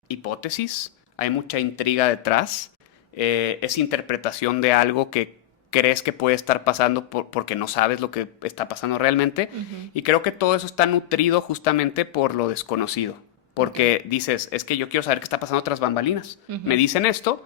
hipótesis, hay mucha intriga detrás, es interpretación de algo que crees que puede estar pasando porque no sabes lo que está pasando realmente. Y creo que todo eso está nutrido justamente por lo desconocido. Porque dices, es que yo quiero saber qué está pasando tras bambalinas. Me dicen esto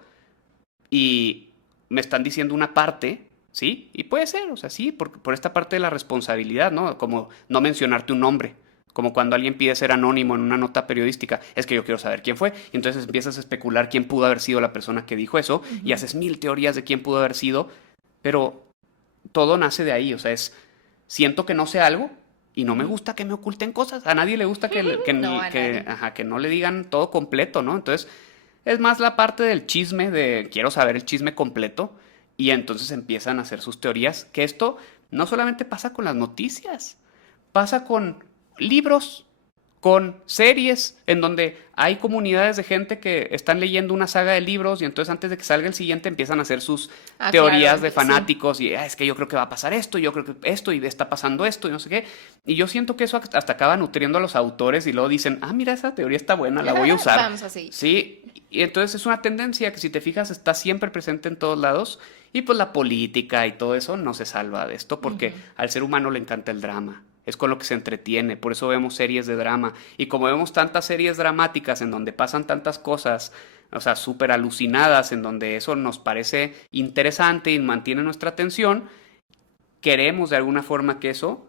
y me están diciendo una parte, ¿sí? Y puede ser, o sea, sí, por esta parte de la responsabilidad, ¿no? Como no mencionarte un nombre. Como cuando alguien pide ser anónimo en una nota periodística, es que yo quiero saber quién fue. Y entonces empiezas a especular quién pudo haber sido la persona que dijo eso y haces 1000 teorías de quién pudo haber sido, pero todo nace de ahí. O sea, siento que no sé algo y no me gusta que me oculten cosas. A nadie le gusta que no le digan todo completo, ¿no? Entonces, es más la parte del chisme, de quiero saber el chisme completo y entonces empiezan a hacer sus teorías. Que esto no solamente pasa con las noticias, pasa con libros, con series en donde hay comunidades de gente que están leyendo una saga de libros y entonces antes de que salga el siguiente empiezan a hacer sus teorías claro, de fanáticos y es que yo creo que va a pasar esto, yo creo que esto y está pasando esto y no sé qué. Y yo siento que eso hasta acaba nutriendo a los autores y luego dicen, mira, esa teoría está buena, la voy a usar. Vamos así. Sí, y entonces es una tendencia que si te fijas está siempre presente en todos lados y pues la política y todo eso no se salva de esto porque al ser humano le encanta el drama. Es con lo que se entretiene, por eso vemos series de drama. Y como vemos tantas series dramáticas en donde pasan tantas cosas, o sea, súper alucinadas, en donde eso nos parece interesante y mantiene nuestra atención, queremos de alguna forma que eso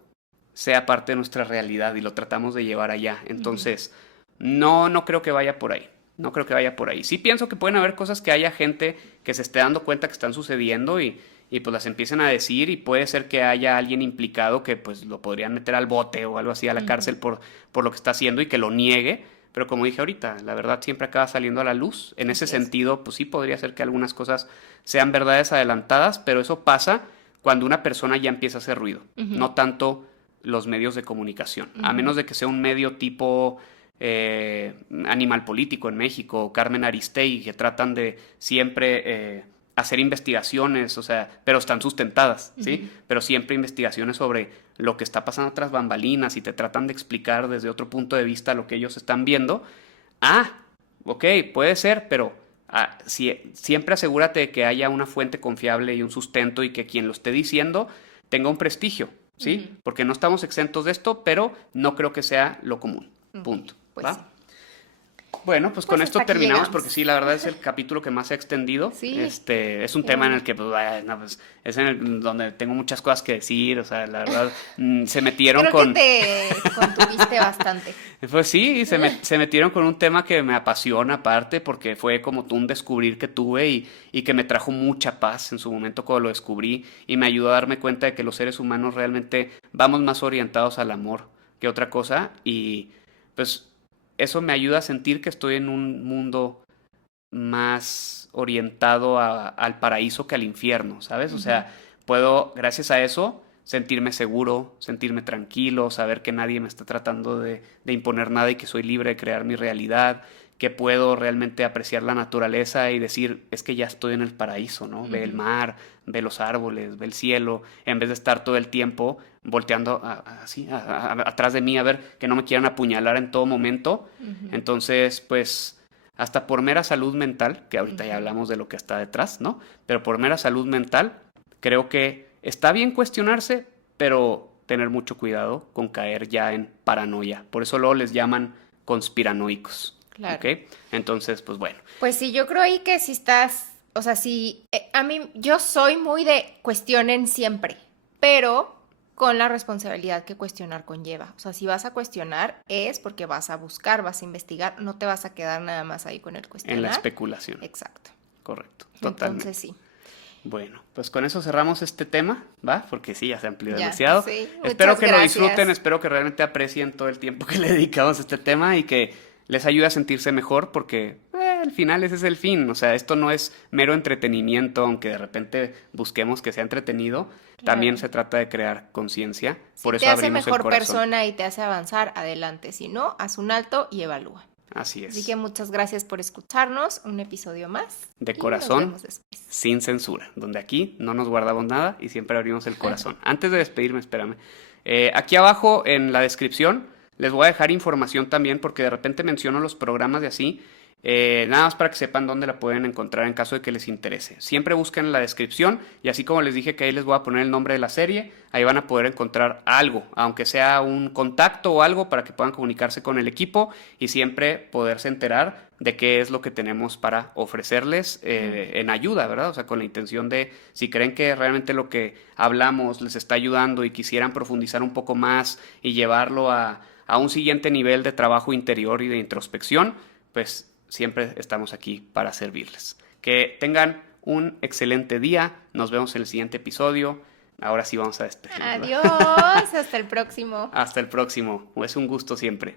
sea parte de nuestra realidad y lo tratamos de llevar allá. Entonces, no creo que vaya por ahí. No creo que vaya por ahí. Sí pienso que pueden haber cosas que haya gente que se esté dando cuenta que están sucediendo y pues las empiecen a decir y puede ser que haya alguien implicado que pues lo podrían meter al bote o algo así a la cárcel por lo que está haciendo y que lo niegue, pero como dije ahorita, la verdad siempre acaba saliendo a la luz. En ese sentido, pues sí podría ser que algunas cosas sean verdades adelantadas, pero eso pasa cuando una persona ya empieza a hacer ruido, no tanto los medios de comunicación, a menos de que sea un medio tipo Animal Político en México, Carmen Aristegui, que tratan de siempre hacer investigaciones, o sea, pero están sustentadas, ¿sí? Pero siempre investigaciones sobre lo que está pasando tras bambalinas y te tratan de explicar desde otro punto de vista lo que ellos están viendo. Ok, puede ser, pero siempre asegúrate de que haya una fuente confiable y un sustento y que quien lo esté diciendo tenga un prestigio, ¿sí? Porque no estamos exentos de esto, pero no creo que sea lo común. Punto. Pues ¿va? sí. Bueno, pues con hasta esto aquí terminamos llegamos. porque sí, la verdad es el capítulo que más se ha extendido. Sí. Es un tema en el que pues, es donde tengo muchas cosas que decir, o sea, la verdad se metieron Creo que te contuviste bastante. Pues sí, se metieron con un tema que me apasiona aparte porque fue como un descubrir que tuve y que me trajo mucha paz en su momento cuando lo descubrí y me ayudó a darme cuenta de que los seres humanos realmente vamos más orientados al amor que otra cosa y pues eso me ayuda a sentir que estoy en un mundo más orientado al paraíso que al infierno, ¿sabes? O sea, puedo, gracias a eso, sentirme seguro, sentirme tranquilo, saber que nadie me está tratando de imponer nada y que soy libre de crear mi realidad, que puedo realmente apreciar la naturaleza y decir, es que ya estoy en el paraíso, ¿no? Ve el mar, ve los árboles, ve el cielo, en vez de estar todo el tiempo volteando así atrás de mí a ver que no me quieran apuñalar en todo momento. Entonces, pues, hasta por mera salud mental, que ahorita ya hablamos de lo que está detrás, ¿no? Pero por mera salud mental, creo que está bien cuestionarse, pero tener mucho cuidado con caer ya en paranoia. Por eso luego les llaman conspiranoicos. Claro. ¿Ok? Entonces, pues bueno. Pues sí, yo creo ahí que si estás, o sea, si a mí, yo soy muy de cuestionen siempre, pero con la responsabilidad que cuestionar conlleva. O sea, si vas a cuestionar es porque vas a buscar, vas a investigar, no te vas a quedar nada más ahí con el cuestionar. En la especulación. Exacto. Correcto, totalmente. Entonces sí. Bueno, pues con eso cerramos este tema, ¿va? Porque sí, ya se amplió Ya, demasiado. sí, Espero muchas que lo gracias. disfruten, espero que realmente aprecien todo el tiempo que le dedicamos a este tema y que les ayude a sentirse mejor porque al final ese es el fin. O sea, esto no es mero entretenimiento, aunque de repente busquemos que sea entretenido. También se trata de crear conciencia. Por eso te hace abrimos el mejor corazón. persona y te hace avanzar, adelante. Si no, haz un alto y evalúa. Así es. Así que muchas gracias por escucharnos. Un episodio más. De y corazón, nos vemos después. sin censura. Donde aquí no nos guardamos nada y siempre abrimos el corazón. Antes de despedirme, espérame. Aquí abajo en la descripción les voy a dejar información también porque de repente menciono los programas de así. Nada más para que sepan dónde la pueden encontrar en caso de que les interese. Siempre busquen en la descripción y así como les dije que ahí les voy a poner el nombre de la serie, ahí van a poder encontrar algo, aunque sea un contacto o algo para que puedan comunicarse con el equipo y siempre poderse enterar de qué es lo que tenemos para ofrecerles en ayuda, ¿verdad? O sea, con la intención de si creen que realmente lo que hablamos les está ayudando y quisieran profundizar un poco más y llevarlo a un siguiente nivel de trabajo interior y de introspección, pues siempre estamos aquí para servirles. Que tengan un excelente día. Nos vemos en el siguiente episodio. Ahora sí vamos a despedirnos. Adiós, hasta el próximo. Hasta el próximo. Es un gusto siempre.